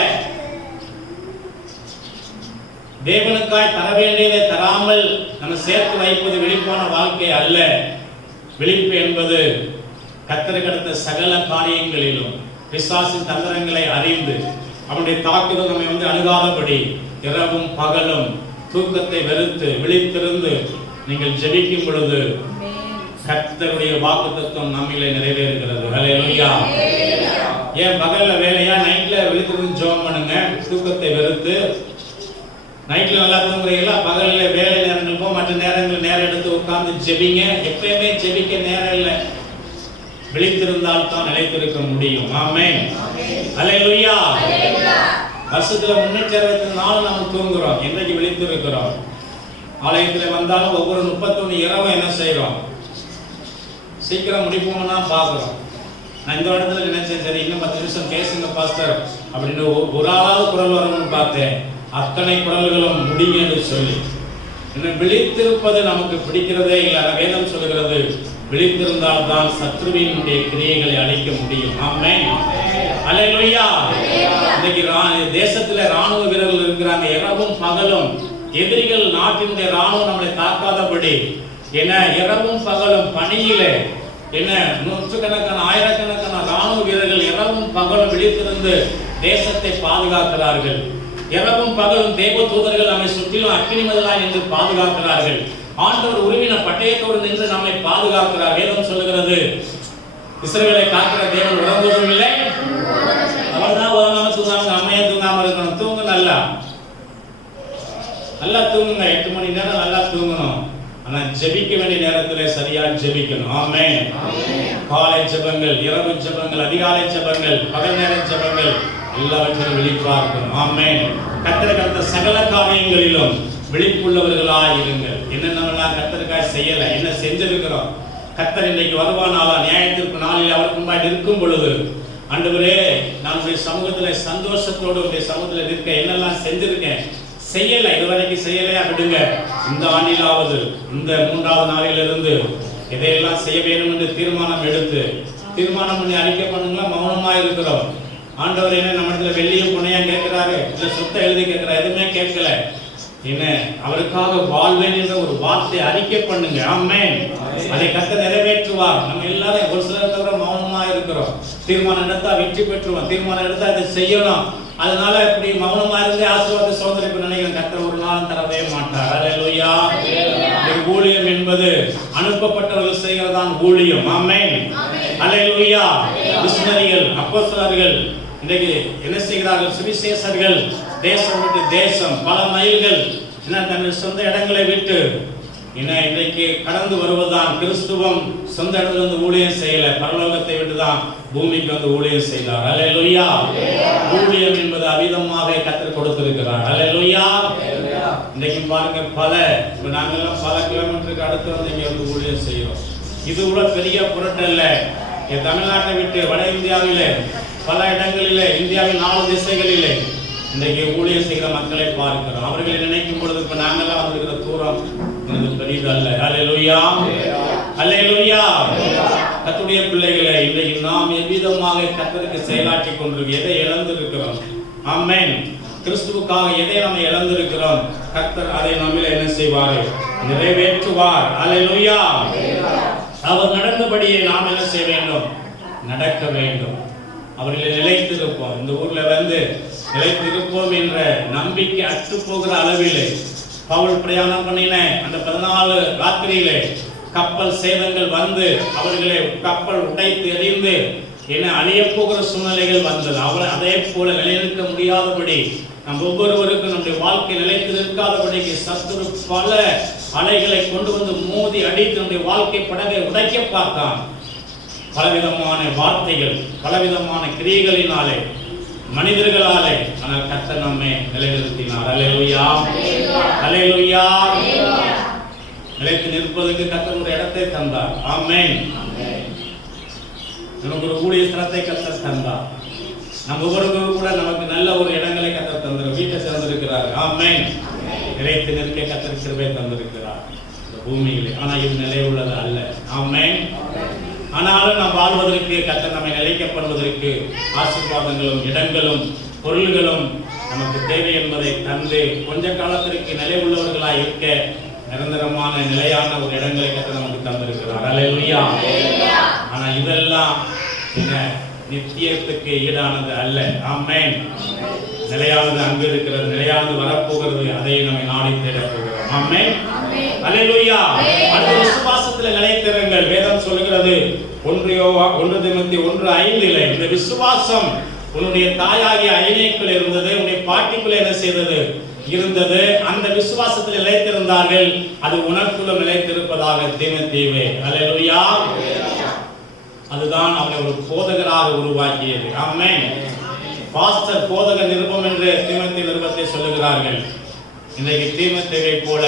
தேவனுக்காய் தர வேண்டியதை தராமல் நம்ம சேர்த்து வைப்பது விழிப்பான வாழ்க்கை அல்ல. விழிப்பு என்பது கர்த்தருக்கு அடுத்த சகல காரியங்களிலும் பிசாசின் தந்திரங்களை அறிந்து அவனுடைய தாக்குதல் நம்மை அணுகாதபடி இரவும் பகலும் தூக்கத்தை வெறுத்து விழித்திருந்து நீங்கள் ஜெபிக்கும் பொழுது கர்த்தருடைய வாக்குத்தத்தம் நம்மிலே நிறைவேறுகிறது. ஹல்லேலூயா. ஏன் பகல்ல வேலையா, நைட்ல விழித்திருந்து ஜெபம் பண்ணுங்க. தூக்கத்தை வெறுத்து நைட்ல நல்லா தூங்குறீங்களா, பகல்ல வேலை நேரங்கள் போ, மற்ற நேரங்கள் நேரம் எடுத்து உட்கார்ந்து ஜெபிங்க. எப்பயுமே ஜெபிக்க நேரம் இல்லை. விழித்திருந்தால் தான் நிலைத்திருக்க முடியும். ஆமென். ஹல்லேலூயா. வருஷத்துல 364 நாம தூங்குறோம், இன்றைக்கு விழித்திருக்கிறோம். ஆலயத்தில் வந்தாலும் ஒவ்வொரு 31 இரவும் என்ன செய்யறோம், சீக்கிரம் முடிப்போம்னா பாக்குறோம். நான் இந்த இடத்துல நினைச்சேன், சரி இன்னும் 10 நிமிஷம் பேசுங்க பாஸ்டர் அப்படின்னு ஒரு ஆளாவது குரல் வரும்னு பார்த்தேன். அத்தனை குரல்களும் முடியும்னு சொல்லி இன்னும் விழித்திருப்பது நமக்கு பிடிக்கிறதே இல்லை. வேதம் சொல்கிறது, விழித்திருந்தால் தான் சத்ருவினுடைய கிரியைகளை அழிக்க முடியும். ஆமென். அல்லேலூயா. இன்னைக்கு தேசத்துல ராணுவ வீரர்கள் இருக்கிறாங்க, இரவும் பகலும் எதிரிகள் நாட்டினுடைய ராணுவம் நம்மளை தாக்காதபடி என்ன இரவும் பகலும் பணியிலே என்ன நூற்றுக்கணக்கான ஆயிரக்கணக்கான ராணுவ வீரர்கள் இரவும் பகலும் விழித்திருந்து தேசத்தை பாதுகாக்கிறார்கள். இரவும் பகலும் தேவ தூதர்கள் நம்மை சுற்றிலும் அக்கினி மதிலாய் என்று பாதுகாக்கிறார்கள். ஆண்டவர் உருவின பட்டயத்தோடு நின்று நம்மை பாதுகாக்கிறார். வேதம் சொல்லுகிறது, இஸ்ரவேலை காக்கிற தேவன் உறங்குவதும் இல்லை, அவர்தான் உறங்காம தூங்காம அம்மையா தூங்காம இருக்கணும். தூங்க நல்லா நல்லா தூங்குங்க. 8 மணி நேரம் நல்லா தூங்கணும். ஆனா ஜெபிக்க வேண்டிய நேரத்திலே சரியா ஜெபிக்கணும். ஆமென். காலை ஜெபங்கள், இரவு ஜெபங்கள், அதிகாலை ஜெபங்கள், பகல் நேர ஜெபங்கள் எல்லாவற்றிலும் விழிப்பா இருக்கணும். ஆமென். கர்த்தருக்கு அடுத்த சகல காரியங்களிலும் விழிப்புள்ளவர்களாய் இருங்கள். என்னென்னலாம் கர்த்தருக்காய் செய்யல, என்ன செஞ்சிருக்கிறோம், கர்த்தர் இன்றைக்கு வருவானாலா, நியாயத்திற்கு நாளில் அவருக்கு முன்பாக இருக்கும் பொழுது, ஆண்டவரே நான் உடைய சமூகத்துல சந்தோஷத்தோடு உடைய சமூகத்துல இருக்க என்னெல்லாம் செஞ்சிருக்கேன், செய்யல இதுவரைக்கும் செய்யலையா விடுங்க. இந்த ஆண்டிலாவது இந்த 3வது நாளிலிருந்து எதையெல்லாம் செய்ய வேண்டும் என்று தீர்மானம் எடுத்து தீர்மானம் பண்ணி அறிக்கை பண்ணுங்களா. மௌனமா இருக்கிறோம். ஆண்டவர் என்ன நம்ம இடத்துல வெள்ளியும் புனையா கேட்கிறாரு, இல்ல சொத்தை எழுதி கேட்கிறார், எதுவுமே கேட்கல. என்ன அவருக்காக வாழ்வேன் என்ற ஒரு வார்த்தை அறிக்கை பண்ணுங்க. ஆமென். அதை கர்த்தர் நிறைவேற்றுவார். நம்ம எல்லாரும் ஒரு சிலர் தவிர மௌனமா இருக்கிறோம். தீர்மானம் எடுத்தா வெற்றி பெற்றுவோம், தீர்மானம் எடுத்தா அதை செய்யணும். அதனால இப்படி மௌனமா இருந்து ஆசீர்வாதத்தை சுதந்திரிப்பு நினைக்கிறேன். கர்த்தர் ஒரு நாளும் தரவே மாட்டார். அல்லேலூயா. ஊழியம் என்பது அனுப்பப்பட்டவர்கள் செய்கிறதான் ஊழியம். ஆமென். அல்லேலூயா. மிஷனரிகள், அப்போஸ்தலர்கள் இன்றைக்கு என்ன செய்கிறார்கள், சுவிசேஷர்கள் தேசம் விட்டு தேசம் பல மைல்கள் என்ன தங்கள் சொந்த இடங்களை விட்டு என்ன இன்றைக்கு கடந்து வருவதுதான் கிறிஸ்துவம். சொந்த இடத்துல வந்து ஊழியம் செய்யல, பரலோகத்தை விட்டுதான் பூமிக்கு வந்து ஊழியம் செய்தார். அல்லேலூயா. ஊழியம் என்பது அவிதமாக கர்த்தர் கொடுத்திருக்கிறார். அல்லேலூயா. இன்னைக்கு பாருங்க, நாங்கெல்லாம் பல கிலோமீட்டருக்கு அடுத்து வந்து இங்க வந்து ஊழியம் செய்யறோம். இது கூட பெரிய பொருட்டல்ல. தமிழ்நாட்டை விட்டு வட இந்தியாவிலே பல இடங்களிலே, இந்தியாவின் 4 திசைகளிலே இன்றைக்கு ஊழியம் செய்கிற மக்களை பார்க்கிறோம். அவர்களை நினைக்கும் பொழுது இப்ப நாங்கெல்லாம் வந்திருக்கிற தூரம் எனக்கு பெரியதல்ல. அல்லேலூயா. அல்லேலூயா. கர்த்தருடைய பிள்ளைகளை இன்றைக்கு நாம் எவ்விதமாக கர்த்தருக்கு செயலாற்றி கொண்டிருக்கிறோம், எதை இழந்திருக்கிறோம். ஆமென். கிறிஸ்துவுக்காக எதை நாம் இழந்திருக்கிறோம், கர்த்தர் அதை நம்மில் என்ன செய்வார், நிறைவேற்றுவார். அல்லேலூயா. அவர் நடந்தபடியே நாம் என்ன செய்ய வேண்டும், நடக்க வேண்டும். அவர்களை நிலைத்திருப்போம். இந்த ஊர்ல வந்து நிலைத்திருப்போம் என்ற நம்பிக்கை அற்று போகிற அளவிலே பவுல் பிரயாணம் பண்ணின அந்த 14 ராத்திரியிலே கப்பல் சேதங்கள் வந்து அவர்களை கப்பல் உடைத்து எறிந்து என அழிய போகிற சூழ்நிலைகள் வந்தது. அதே போல நிலைநிற்க முடியாதபடி நம் ஒவ்வொருவருக்கும் நம்முடைய வாழ்க்கை நிலைத்து நிற்காதபடிக்கு சத்துரு பல அலைகளை கொண்டு வந்து மோதி அடித்து நம்முடைய வாழ்க்கை படகை உடைக்க பார்த்தான். பலவிதமான வார்த்தைகள், பலவிதமான கிரியைகளினாலே, மனிதர்களாலே. ஆனால் கர்த்தர் நம்மை நிலைநிறுத்தினார். அல்லேலூயா, அல்லேலூயா. நிலைத்து நிற்பதற்கு கர்த்தர் ஒரு இடத்தை தந்தார். ஆமென். நமக்கு ஒரு கூடிய ஸ்தலத்தை கர்த்தர் தந்தார். நம்ம ஒவ்வொருவரும் கூட நமக்கு நல்ல ஒரு இடங்களை கர்த்தர் தந்தார். வீட்டை தந்திருக்கிறார். ஆமென். நிலைத்து நிற்க கர்த்தர் கிருபை தந்திருக்கிறார் இந்த பூமியிலே. ஆனால் இது நிலை உள்ளது அல்ல. ஆமென். ஆனாலும் நாம் வாழ்வதற்கு, கர்த்தர் நம்மை நிலைக்கப்படுவதற்கு ஆசீர்வாதங்களும் இடங்களும் பொருள்களும் நமக்கு தேவை என்பதை தந்து கொஞ்ச காலத்திற்கு நிலை உள்ளவர்களாய் இருக்க நிரந்தரமான நிலையான ஒரு இடங்களை கர்த்தர் நமக்கு தந்திருக்கிறார். அல்லேலூயா. ஆனா இதெல்லாம் நித்தியத்துக்கு ஈடானது அல்ல. ஆமென். நிலையானது அங்கு இருக்கிறது, நிலையானது வரப்போகிறது. அதை நம்ம நாடி தேட போகிறோம். ஆமென். அல்லேலூயா. அடுத்த விசுவாசத்தில் நிலைத்திருங்கள். வேதம் சொல்கிறது 1 தீமோத்தேயு 1:5 இந்த விசுவாசம் உன்னுடைய தாயாகிய ஐனேக்குள் இருந்தது, உன்னுடைய பாட்டிக்குள்ள என்ன செய்தது இருந்தது. அந்த விசுவாசத்தில் நிலைத்திருந்தார்கள். அது உனக்குள்ள நிலைத்திருப்பதாக தீமோத்தேயுவே. அல்லேலூயா. அதுதான் அவனை ஒரு போதகராக உருவாக்கியது. ஆமென். பாஸ்டர் போதக நிருபம் என்று தீமோத்தேயு நிருபத்தை சொல்லுகிறார்கள். இன்றைக்கு தீமோத்தேயுவை போல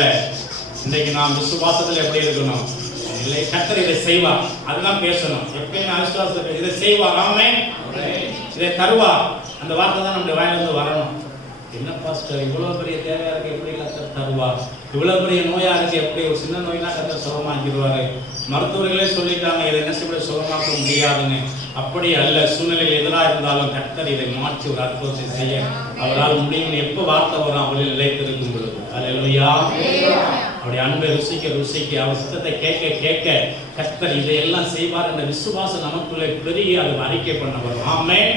இன்றைக்கு நாம் விசுவாசத்தில் எப்படி இருக்கணும்? இல்லை, கர்த்தர் இதை செய்வார், அதுதான் பேசணும். எப்பயுமே அவிசுவாசத்தில் இதை செய்வார். ஆமென். இதை தருவார். அந்த வார்த்தை தான் நம்முடைய வாயிலிருந்து வரணும். என்ன பாஸ்டர், இவ்வளவு பெரிய தேவையா இருக்கு, எப்படி கர்த்தர் தருவார்? இவ்வளவு பெரிய நோயா இருக்கு, எப்படி ஒரு சின்ன நோய்னா கர்த்தர் சுகமாக்கிடுவாரு? மருத்துவர்களே சொல்லிட்டாங்க இதை என்ன செய்ய சுகமாக்க முடியாதுன்னு. அப்படி அல்ல. சூழ்நிலைகள் எதிராக இருந்தாலும் கர்த்தர் இதை மாற்றி ஒரு அற்புதத்தை செய்ய அவரால் முடியும். எப்போ வார்த்தை வரும்? அவளில் நிலைத்திருக்கும் பொழுது. அல்லேலூயா. அவருடைய அன்பை ருசிக்க அவர் சித்தத்தை கேட்க கர்த்தர் இதையெல்லாம் செய்வார் என்ற விசுவாசம் நமக்குள்ளே பெரிய அது அறிக்கை பண்ண வரும். ஆமென்.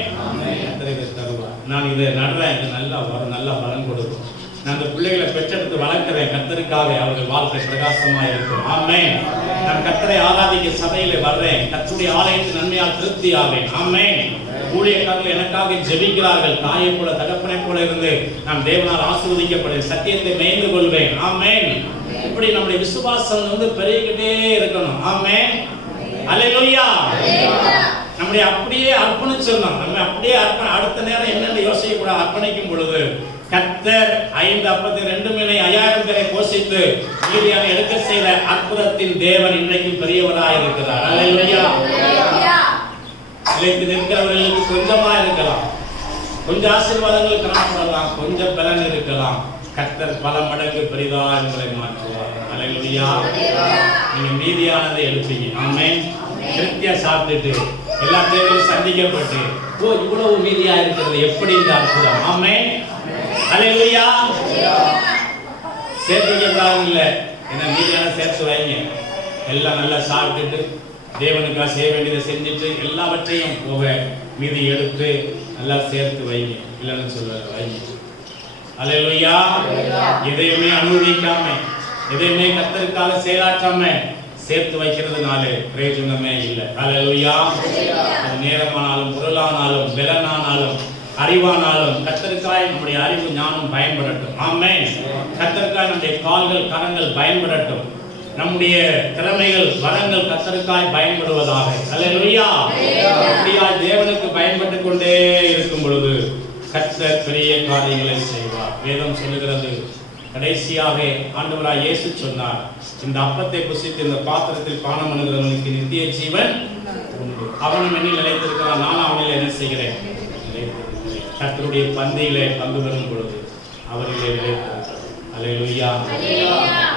கர்த்தர் இதை தருவார். நான் இதை நடுறேன், இது நல்லா வரும், நல்லா பலன் கொடுக்கும். நான் அந்த பிள்ளைகளை பெற்றெடுத்து வளர்க்கிறேன் கர்த்தருக்காக. அவர்கள் வாழ்க்கை பிரகாசமா இருக்கும். ஆமென். நான் கர்த்தரை ஆராதிக்க சபையிலே வர்றேன். கர்த்தருடைய ஆலயத்தின் நன்மையால் திருப்தி ஆவேன். ஆமென். ஊழியக்காரர்கள் எனக்காக ஜெபிக்கிறார்கள். தாயை போல தகப்பனை போல இருந்து நான் தேவனால் ஆசீர்வதிக்கப்படுவேன். சத்தியத்தை மேய்ந்து கொள்வேன். ஆமென். இப்படி நம்முடைய விசுவாசம் பெருகிக்கிட்டே இருக்கணும். ஆமென். அல்லேலூயா. நம்முடைய அப்படியே அர்ப்பணிச்சிடணும். நம்ம அப்படியே அடுத்த நேரம் என்னென்னு யோசிக்க கூட அர்ப்பணிக்கும் பொழுது கர்த்தர் 5 அப்பத்தை 2 மீனை 5000 பேரை போஷித்து மீதியாக எடுக்க செய்த அற்புதத்தின் தேவன் இன்றைக்கும் பெரியவராய் இருக்கிறார். அல்லேலூயா. நிலைத்து நிற்கிறவர்களுக்கு கொஞ்சமா இருக்கலாம், கொஞ்சம் ஆசீர்வாதங்கள் காணப்படலாம், கொஞ்சம் பலன் இருக்கலாம். கர்த்தர் பல மடங்கு பெரிதா என்பதை மாற்றுவார். அல்லேலூயா. நீங்க மீதியானதை எடுப்பீங்க. ஆமென். திருப்தியா சாப்பிட்டுட்டு எல்லா தேவையும் சந்திக்கப்பட்டு இவ்வளவு மீதியா இருக்கிறது எப்படி இந்த அற்புதம். ஆமென். அல்லேலூயா. சேர்த்து வைக்கப்படாது இல்லை, என்ன மீதியான சேர்த்து வைங்க. எல்லாம் நல்லா சாப்பிட்டுட்டு தேவனுக்காக செய்ய வேண்டியதை செஞ்சுட்டு எல்லாவற்றையும் போக மீதி எடுத்து நல்லா சேர்த்து வைங்க. இல்லைன்னு சொல்ல வைங்க. அல்லேலூயா. எதையுமே அனுமதிக்காம, எதையுமே கர்த்தருக்காக செயலாற்றாம சேர்த்து வைக்கிறதுனால பிரயோஜனமே இல்லை. அல்லேலூயா. அது நேரமானாலும் பொருளானாலும் பலனானாலும் அறிவானாலும் கர்த்தருக்காய் நம்முடைய அறிவு ஞானம் பயன்படட்டும். ஆமென். கர்த்தருக்காய் நம்முடைய கால்கள் கரங்கள் பயன்படட்டும். நம்முடைய திறமைகள் வரங்கள் கர்த்தருக்காய் பயன்படுவதாக. அல்லேலூயா. அப்படியாய் தேவனுக்கு பயன்பட்டு கொண்டே இருக்கும் பொழுது கர்த்தர் பெரிய காரியங்களை செய்வார். வேதம் சொல்லுகிறது, கடைசியாக ஆண்டவராய் இயேசு சொன்னார், இந்த அப்பத்தை புசித்து இந்த பாத்திரத்தில் பானம் பண்ணுகிறவனுக்கு நித்திய ஜீவன் உண்டு. அவனும் என்னில் நிலைத்திருக்கிறான், நான் அவனில் என்ன செய்கிறேன்? கர்த்தருடைய பந்தியிலே பங்கு பெறும் பொழுது அவரிலே நிலைத்திருக்கிறார். அல்லேலூயா.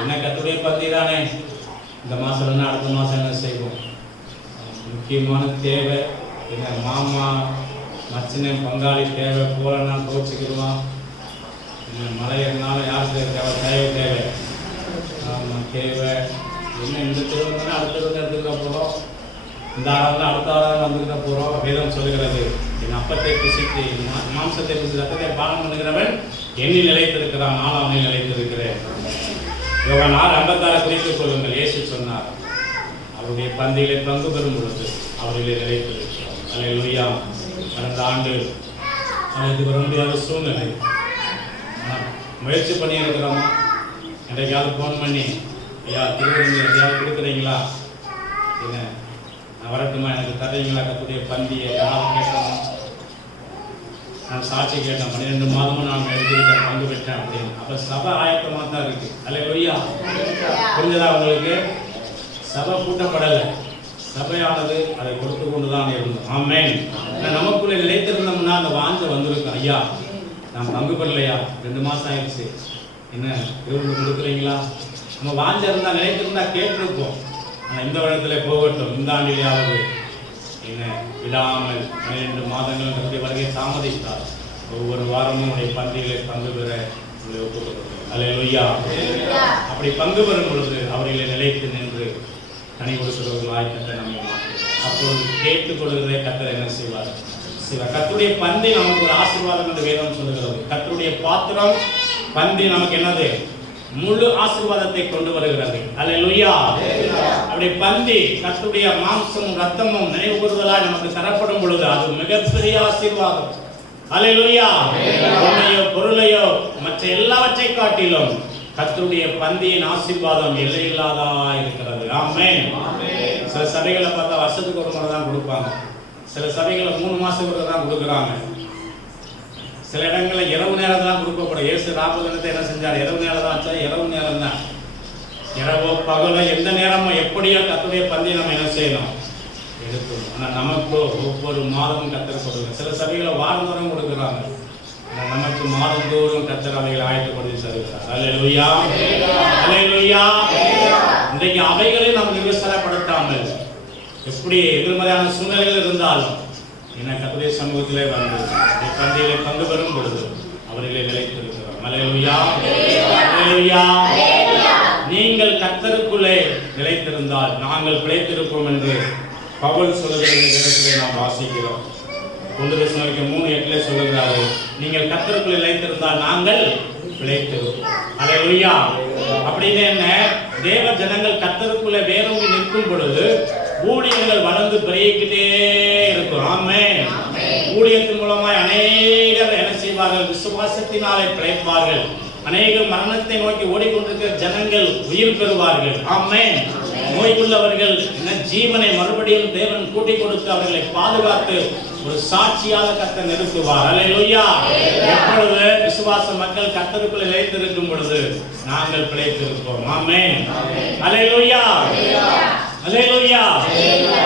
என்ன கர்த்தருடைய பந்தி தானே. இந்த மாசம் என்ன, அடுத்த மாசம் என்ன செய்வோம்? முக்கியமான தேவை என்ன, மாமா மச்சினை பங்காளி தேவை போலன்னா கோச்சிக்கிடுவான். மழை இருந்தாலும் யாருக்கு தேவை தேவை ஆமாம் தேவை. என்ன இந்த திருவண்ணா அடுத்த எடுத்துக்கிட்ட போகிறோம், இந்த ஆறாவது அடுத்த ஆறாவது வந்துக்கிட்ட போகிறோம். வேதம் சொல்லுகிறது, என் அப்பத்தை புசித்து மாம்சத்தை புசித்து ரத்தத்தை பானம் பண்ணுகிறவன் எண்ணில் நிலைத்திருக்கிறான், நான் அவனில் நிலைத்திருக்கிறேன். யோவான் 6:56 குறித்து சொல்லுங்கள். இயேசு சொன்னார், அவருடைய பந்தியிலே பங்கு பெறும் பொழுது அவர்களை நிலைத்திருக்கிறோம். அல்லேலூயா. கடந்த ஆண்டு அதுக்கு வர முடியாத சூழ்நிலை, முயற்சி பண்ணி இருக்கிறோமா? என்றைக்காவது ஃபோன் பண்ணி ஐயா திருவிழா எதையாவது கொடுக்குறீங்களா, என்ன நான் வரட்டுமா, எனக்கு தர்றீங்களா கர்த்தருடைய பந்தியை? யாரும் கேட்கணும். நான் சாட்சி கேட்டேன், 12 மாதமும் நான் எடுத்துக்கிட்டேன், பங்கு பெற்றேன் அப்படின்னு. அப்போ சபை ஆயத்தமாக தான் இருக்கு. அல்லேலூயா. புரிஞ்சதா உங்களுக்கு? சபை கூட்டப்படலை, சபையானது அதை கொடுத்து கொண்டு தான் இருந்தோம். ஆமென். நமக்குள்ளே நிலைத்திருந்தோம்னா அந்த வாஞ்சை வந்திருக்கும். ஐயா நான் பங்கு பெறலையா, 2 மாதம் ஆயிடுச்சு, என்ன இவருக்கு கொடுக்குறீங்களா? நம்ம வாஞ்சை இருந்தால் நிலைத்திருந்தா கேட்டிருப்போம். ஆனால் இந்த வருடத்தில் போகட்டும், இந்த ஆண்டிலேயாவது என்ன விடாமல் 12 மாதங்கள் நம்முடைய வருகை தாமதித்தார். ஒவ்வொரு வாரமும் உடைய பந்திகளை பங்கு பெற உங்களை ஒப்புக்கொள்கிறோம். அல்லேலூயா. அப்படி பங்கு பெறும் பொழுது அவர்களை நிலைத்து நின்று கனி கொடுக்கிறவர்களாய் கர்த்தர் நம்மை மாற்றுவார். அப்பொழுது கேட்டுக்கொள்கிறதை கர்த்தர் என்ன செய்வார்? கர்த்தருடைய பந்தி நமக்கு ஒரு ஆசீர்வாதம் என்று வேதம் சொல்லுகிறது. கர்த்தருடைய பாத்திரம் பந்தி நமக்கு என்னது? முழு ஆசீர்வாதத்தை கொண்டு வருகிறது. அல்லேலூயா. அப்படி பந்தி கர்த்தருடைய மாம்சமும் ரத்தமும் நினைவு கூறுதலாய் நமக்கு தரப்படும் பொழுது அது மிகப்பெரிய ஆசீர்வாதம். அல்லேலூயா. பொன்னையோ பொருளையோ மற்ற எல்லாவற்றை காட்டிலும் கர்த்தருடைய பந்தியின் ஆசீர்வாதம் எல்லையில்லாதா இருக்கிறது. ஆமென். சில சபைகளை பார்த்தா வருஷத்துக்கு ஒரு முறை தான் கொடுப்பாங்க, சில சபைகளை 3 மாசத்துக்கு தான் கொடுக்குறாங்க, சில இடங்களில் இரவு நேரம் தான் கொடுக்கப்படும். இயேசு ராபதினத்தை என்ன செஞ்சார்? இரவு நேரம் தான் வச்சா, இரவு நேரம் தான். இரவோ பகலோ எந்த நேரமோ எப்படியோ கர்த்தருடைய பந்தியை நம்ம என்ன செய்யணும்? எடுக்கணும். ஆனால் நமக்கு ஒவ்வொரு மாதமும் கர்த்தர் கொடுக்குறாங்க. சில சபைகளை வாரந்தோறும் கொடுக்குறாங்க, நமக்கு மாதந்தோறும் கர்த்தர் அவைகளை ஆயத்தப்படுத்தி தருகிறார். அல்லேலூயா. அல்லேலூயா. இன்றைக்கு அவைகளை நாம் நிர்வசனப்படுத்தாமல் எப்படி எதிர்மறையான சூழ்நிலைகள் இருந்தாலும் என்ன கர்த்தருடைய சமூகத்திலே வந்து பந்தியிலே பங்கு பெறும் பொழுது அவர்களை நிலைத்திருக்கிறோம். அல்லேலூயா. அல்லேலூயா. நீங்கள் கர்த்தருக்குள்ளே நிலைத்திருந்தால் நாங்கள் பிழைத்திருப்போம் என்று பவுல் சொல்லுகிற நேரத்திலே நாம் வாசிக்கிறோம். 1 தெசலோனிக்கேயர் 3:8 சொல்லுகிறாரு, நீங்கள் கர்த்தருக்குள்ளே நிலைத்திருந்தால் நாங்கள் பிழைத்திருப்போம். அல்லேலூயா. அப்படின்னு என்ன? தேவ ஜனங்கள் கர்த்தருக்குள்ளே வேரூன்றி நிற்கும் பொழுது ஊழியங்கள் வளர்ந்து பெருகிக்கிட்டே இருக்கும். ஆமென். ஊழியத்தின் மூலமாய் அநேகர் என்ன செய்வார்கள்? விசுவாசத்தினாலே பிழைப்பார்கள். அநேகர் மரணத்தை நோக்கி ஓடிக்கொண்டிருக்கிற ஜனங்கள் உயிர் பெறுவார்கள். ஆமென். நோயுள்ளவர்கள் ஜீவனை மறுபடியும் தேவன் கூட்டிக் கொடுத்து அவர்களை பாதுகாத்து ஒரு சாட்சியாக கர்த்தர் நிறுத்துவார். அல்லேலூயா. எப்பொழுது விசுவாச மக்கள் கர்த்தருக்குள் நிலைத்திருக்கும் பொழுது நாங்கள் பிழைத்திருப்போம். ஆமென். அல்லேலூயா. அல்லேலூயா.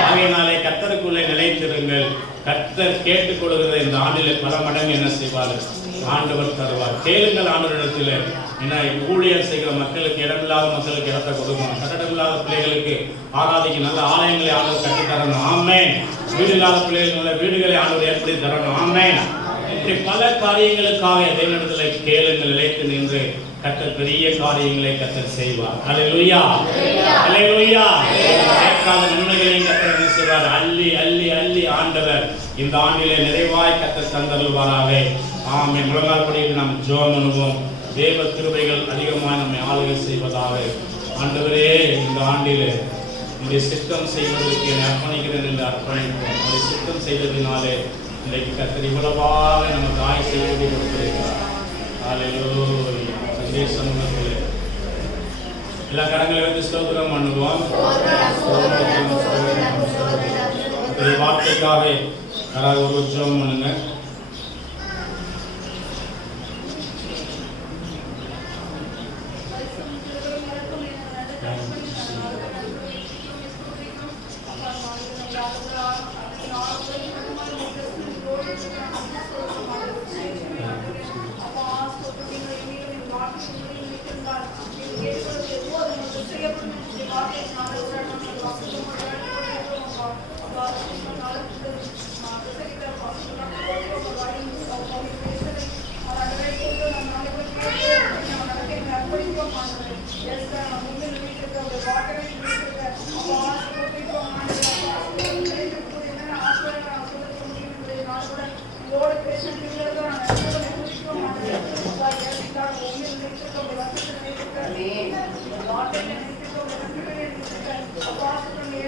ஆகையினாலே கர்த்தருக்குள்ளே நிலைத்திருங்கள். கர்த்தர் கேட்டுக் கொடுக்கிற இந்த ஆண்டிலே பல மடங்கு என்ன செய்வார்? ஆண்டவர் தருவார். கேளுங்கள் ஆண்டவரிடத்தில். ஏன்னா ஊழியர் செய்கிற மக்களுக்கு, இடமில்லாத மக்களுக்கு இடத்தை கொடுக்கணும். கட்டடம் இல்லாத பிள்ளைகளுக்கு ஆராதிக்க நல்ல ஆலயங்களை ஆண்டவர் கட்டி தரணும். ஆமென். வீடு இல்லாத பிள்ளைகளுக்கு நல்ல வீடுகளை ஆண்டவர் ஏற்படுத்தி தரணும். ஆமென். இப்படி பல காரியங்களுக்காக தேவனிடத்தில் கேளுங்கள், நிலைத்து நின்று கர்த்தர் பெரிய காரியங்களை கர்த்தர் செய்வார். அல்லேலூயா. அல்லேலூயா. கேட்காத நன்மைகளையும் கர்த்தர் என்ன செய்வார்? அள்ளி அள்ளி அள்ளி ஆண்டவர் இந்த ஆண்டிலே நிறைவாய் கர்த்தர் தந்தருள்வாராக. ஆமென். முழங்கால் படியில் நாம் ஜெபம் பண்ணுவோம். தேவ கிருபைகள் அதிகமாக நம்மை ஆளுகை செய்வதாக. ஆண்டவரே, இந்த ஆண்டிலே உங்களுடைய சித்தம் செய்வதற்கு அர்ப்பணிக்கிறேன் என்று அர்ப்பணிப்போம். உங்களுடைய சித்தம் செய்வதனாலே இன்றைக்கு கர்த்தர் இவ்வளவாக நமக்கு ஆய் செய்து கொடுத்திருக்கிறார். அல்லேலூயா. சந்தேசமுள்ளவர்களே, எல்லா கரங்களை வைத்து ஸ்தோத்திரம் பண்ணுவோம். வார்த்தைக்காக யாராவது ஒரு ஜெபம் பண்ணுங்க. Amen.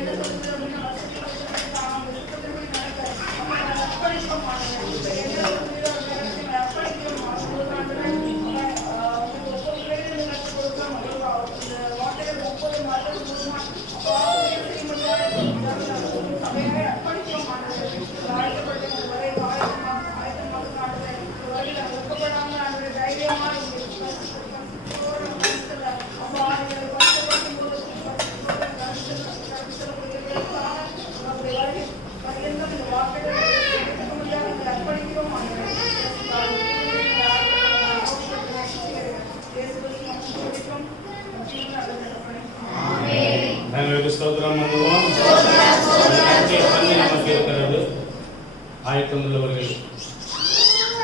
ஆயத்தமுள்ளவர்கள்,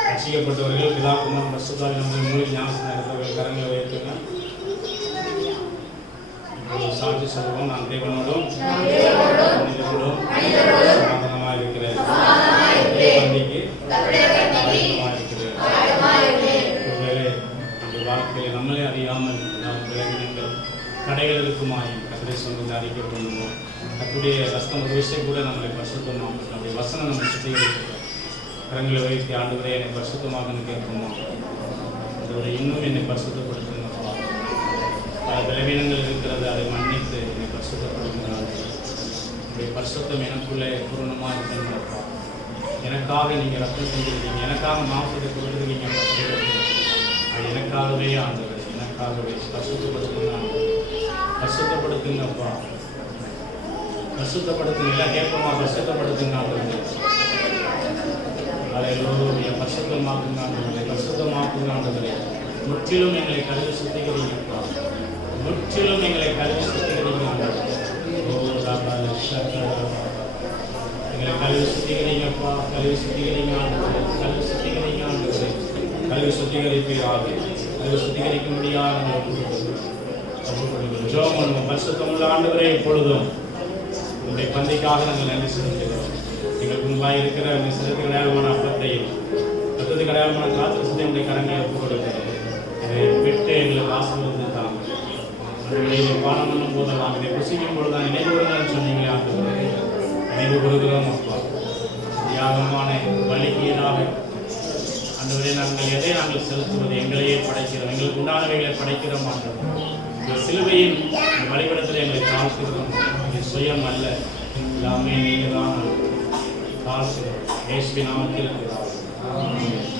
ரட்சிக்கப்பட்டவர்கள், பிதாக்குமார் பரிசுத்தாவி நம்முடைய மூலி ஞானஸ்நானம் எடுத்தவர்கள் கரங்களை உயர்த்துங்க. இப்பொழுது சாட்சி சொல்வோம். நான் தேவனோடும் மனிதனோடும் சமாதானமாக இருக்கிறேன். பந்திக்கு ஆயத்தமாக இருக்கிறேன். ஒருவேளை இந்த வாழ்க்கையில் நம்மளே அறியாமல் நாம் விலகினங்கள் கடைகள் இருக்குமாயும் கத்திரை சொன்னதை அறிக்கை பண்ணுவோம். கத்துடைய ரஸ்தம் ஒரு விஷயம் கூட நம்மளை பரிசுத்தமாகும். நம்முடைய வசனம் நம்ம சுத்திகரிக்கிறோம். கரங்களை வைத்து ஆண்டவரே என்னை பரிசுத்தமாக கேட்குமா, ஆண்டவரே இன்னும் என்னை பரிசுத்தப்படுத்துங்கப்பா. பல பலவீனங்கள் இருக்கிறது, அதை மன்னித்து என்னை பரிசுத்தப்படுத்துகிறார். உங்களுடைய பரிசுத்தம் எனக்குள்ளே பூர்ணமாக இருக்கணும்ப்பா. எனக்காக நீங்கள் ரத்தம் செஞ்சிருக்கீங்க, எனக்காக மாசத்தை கொடுத்துருக்கீங்க. அது எனக்காகவே ஆண்டவரே, எனக்காகவே பரிசுத்தப்படுத்துங்க. பரிசுத்தப்படுத்துங்கப்பா, பரிசுத்தப்படுத்துங்க. எல்லாம் கேட்போமா? பரிசுத்தப்படுத்துங்க ஆண்டவரே. அல்லேலூயா. பரிசுத்தமாக்குங்க ஆண்டவரே, பரிசுத்தமாக்குங்க ஆண்டவரே. முற்றிலும் எங்களை கழுவி சுத்திகரிங்கப்பா, முற்றிலும் எங்களை கழுவி சுத்திகரிங்க ஆண்டவரே. எங்களை கழுவி சுத்திகரிங்கப்பா, கழுவி சுத்திகரிங்க ஆண்டவரே, கழுவி சுத்திகரிங்க ஆண்டவரே. கழுவி சுத்திகரிப்பீராக, கழுவி சுத்திகரிக்க முடியாத ஜெபம் பண்ணுவோம். பரிசுத்தமுள்ள ஆண்டவரே, இப்பொழுதும் உங்களுடைய பந்திக்காக நாங்கள் நன்றி செலுத்துகிறோம். எங்களுக்கு முன்பாக இருக்கிற சிறப்பு அடையாளமான அப்பத்தையும் ரத்தத்துக்கு அடையாளமான திராட்சையும் உடைய கரங்களை ஒப்புக் கொடுக்கிறோம். இதை விட்டு எங்களுக்கு ஆசீர்வதித்து தாங்க. இதை பானம் பண்ணும் போதெல்லாம், இதை புசிக்கும் பொழுதுதான் நினைவு கூறுங்கன்னு சொன்னீங்களே ஆண்டவரே, நினைவு கூறுகிறோம் அப்பா. தியாகமான பலிக்கீடாக ஆண்டவரே, நாங்கள் செலுத்துவது எங்களையே படைக்கிறோம், எங்களுக்கு உண்டானவைகளை படைக்கிறோம் ஆண்டவரே. இந்த சிலுவையின் வழிபடத்தில் எங்களை தாழ்த்துகிறோம். இது சுயம் அல்ல, எல்லாமே நீங்கள் தான் தாழ்த்துகிறோம். இயேசுவின் நாமத்தில் ஆமென்.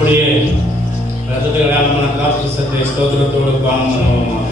அப்படியே ரத்தத்துக்கு அடையாளமான திராட்சரசத்தை ஸ்தோத்திரத்தோடு பானம் பண்ணுவோமாக.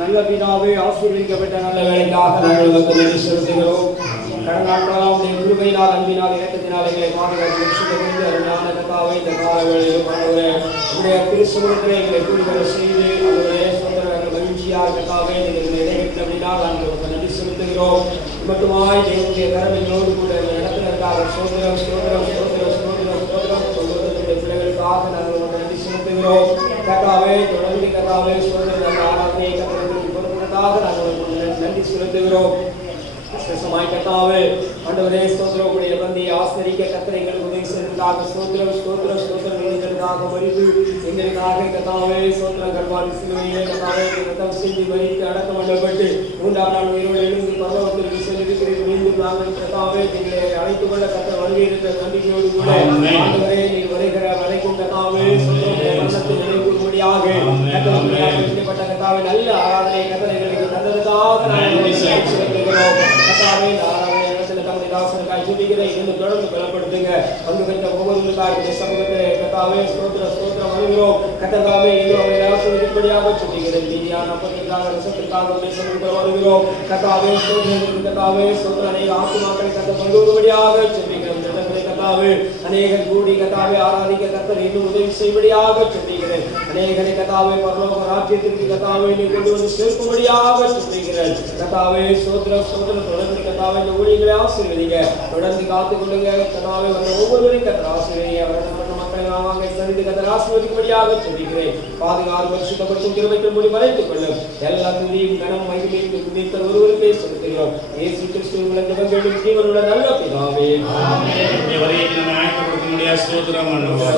நல்ல பிதாவே, ஆசீர்வதிக்கப்பட்ட நல்ல வேலைக்காக நாங்கள் உங்களுக்கு நன்றி செலுத்துகிறோம். கடந்த நாட்களாக உடைய கிருபையினால், அன்பினால், இரக்கத்தினால் எங்களை பாதுகாத்து ரட்சிக்கப்பட்டு அருமையான கர்த்தாவே, இந்த கால வேளையிலும் உடைய திருச்சபையிலே எங்களை கூடுதல் செய்து அவருடைய சோதரர்கள் மகிழ்ச்சியாக கர்த்தாவே நீங்கள் இடையிட்டபடினால் நாங்கள் உங்களுக்கு நன்றி செலுத்துகிறோம். மட்டுமாய் தேவனுடைய கரமையோடு கூட நடத்தினருக்காக சோதரம் சோதரம் சோதரம் சோதரம் சோதரம் சொல்வதற்குடைய பிள்ளைகளுக்காக நாங்கள் உங்களுக்கு நன்றி செலுத்துகிறோம். கர்த்தாவே, தொடர்ந்து கர்த்தாவே சோதர ஆராதனை கர்த்தருக்கு பொறுப்பதற்காக நாங்கள் நன்றி செலுத்துகிறோம். விசேஷமாய் கர்த்தாவே ஆண்டவரே ஸ்தோத்திரக்கூடிய பந்தி ஆசரிக்க கர்த்தரைகளுக்கு உதவி செய்ததற்காக ஸ்தோத்திரம் ஸ்தோத்திரம் ஸ்தோத்திரம் எங்களுக்காக மரித்து எங்களுக்காக கர்த்தாவே ஸ்தோத்திரம் கர்வாரி சிலுவையிலே கர்த்தாவே ரத்தம் சிந்தி மரித்து அடக்கம் பண்ணப்பட்டு மூன்றாம் நாள் உயிரோடு எழுந்து பரலோகத்திற்கு சென்றிருக்கிறீர்கள். மீண்டும் நாங்கள் கர்த்தாவே எங்களை அழைத்துக் கொள்ள கர்த்தர் வருகை இருக்கிற நம்பிக்கையோடு கூட ஆண்டவரே நீர் வருகிற வரைக்கும் கர்த்தாவே மரணத்தில் நினைவுபடியாக கர்த்தர் கர்த்தாவே நல்ல ஆராதனை கர்த்தரைகளுக்கு தந்ததற்காக நாங்கள் செலுத்துகிறோம். கர்த்தாவே ஆராதனை இடத்துல தம்முடைய தாசனுக்காய் ஜெபிக்கிற இன்னும் தொடர்ந்து பலப்படுத்துங்க. வந்து பெற்ற ஒவ்வொருவருக்காக சமூகத்தை கர்த்தாவே ஸ்தோத்திரம் ஸ்தோத்திரம் வருகிறோம். கர்த்தாவே இன்னும் அவரை ஆசீர்வதிப்படியாக சொல்லுகிறேன். மீதியான அப்பத்திற்காக ரசத்திற்காக சமூகத்தை வருகிறோம். கர்த்தாவே ஸ்தோத்திரம் கர்த்தாவே ஸ்தோத்திரம் அநேக ஆத்துமாக்களை கர்த்தர் கொள்வதற்காக சொல்லுகிறேன். கர்த்தாவே அநேகர் கூடி கர்த்தாவே ஆராதிக்க கர்த்தர் இன்னும் உதவி செய்வடியாக சொல்லுகிறேன். அநேகரை கர்த்தாவே பரலோக ராஜ்யத்திற்கு கர்த்தாவே நீ கொண்டு வந்து சேர்க்கும்படியாக சொல்லுகிறேன். கர்த்தாவே ஸ்தோத்திரம் ஸ்தோத்திரம் தொடர்ந்து கர்த்தாவே இந்த ஊழியர்களை ஆசீர்வதிங்க. தொடர்ந்து காத்துக் கொள்ளுங்க. கர்த்தாவே வந்த ஒவ்வொருவரையும் கர்த்தர் ஆசீர்வதிங்க. அவர்கள் மக்களை நாங்கள் சரிந்து கர்த்தர் ஆசீர்வதிக்கும்படியாக சொல்லுகிறேன். பாதுகாப்பு வருஷத்தைப்படுத்தும் கிருபைக்குள் மூடி மறைத்துக் கொள்ளும். எல்லா துதியும் கனம் மகிமையும் நித்தர் ஒருவருக்கே செலுத்துகிறோம். இயேசு கிறிஸ்துவின் ஜெபங்களும் ஜீவனுள்ள நல்ல பிதாவே ஆமென். நம்ம ஆயத்தப்படுத்த முடியாத ஸ்தோத்திரம் பண்ணுவோம்.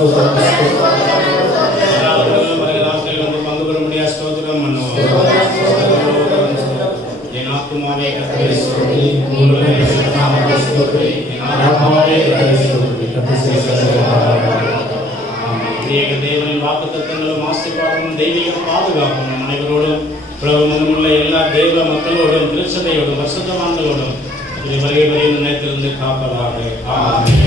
தேவனின் வாக்குத்தத்தங்களும் ஆசீர்வாதமும் தெய்வீக பாதுகாப்பும் நம் அனைவரோடும் உலகமெங்கும் உள்ள எல்லா தெய்வ மக்களோடும் திருச்சபையோடும் பரிசுத்தவான்களோடும் வருகை வரை நினைத்திருந்து காப்பதாக. ஆமென்.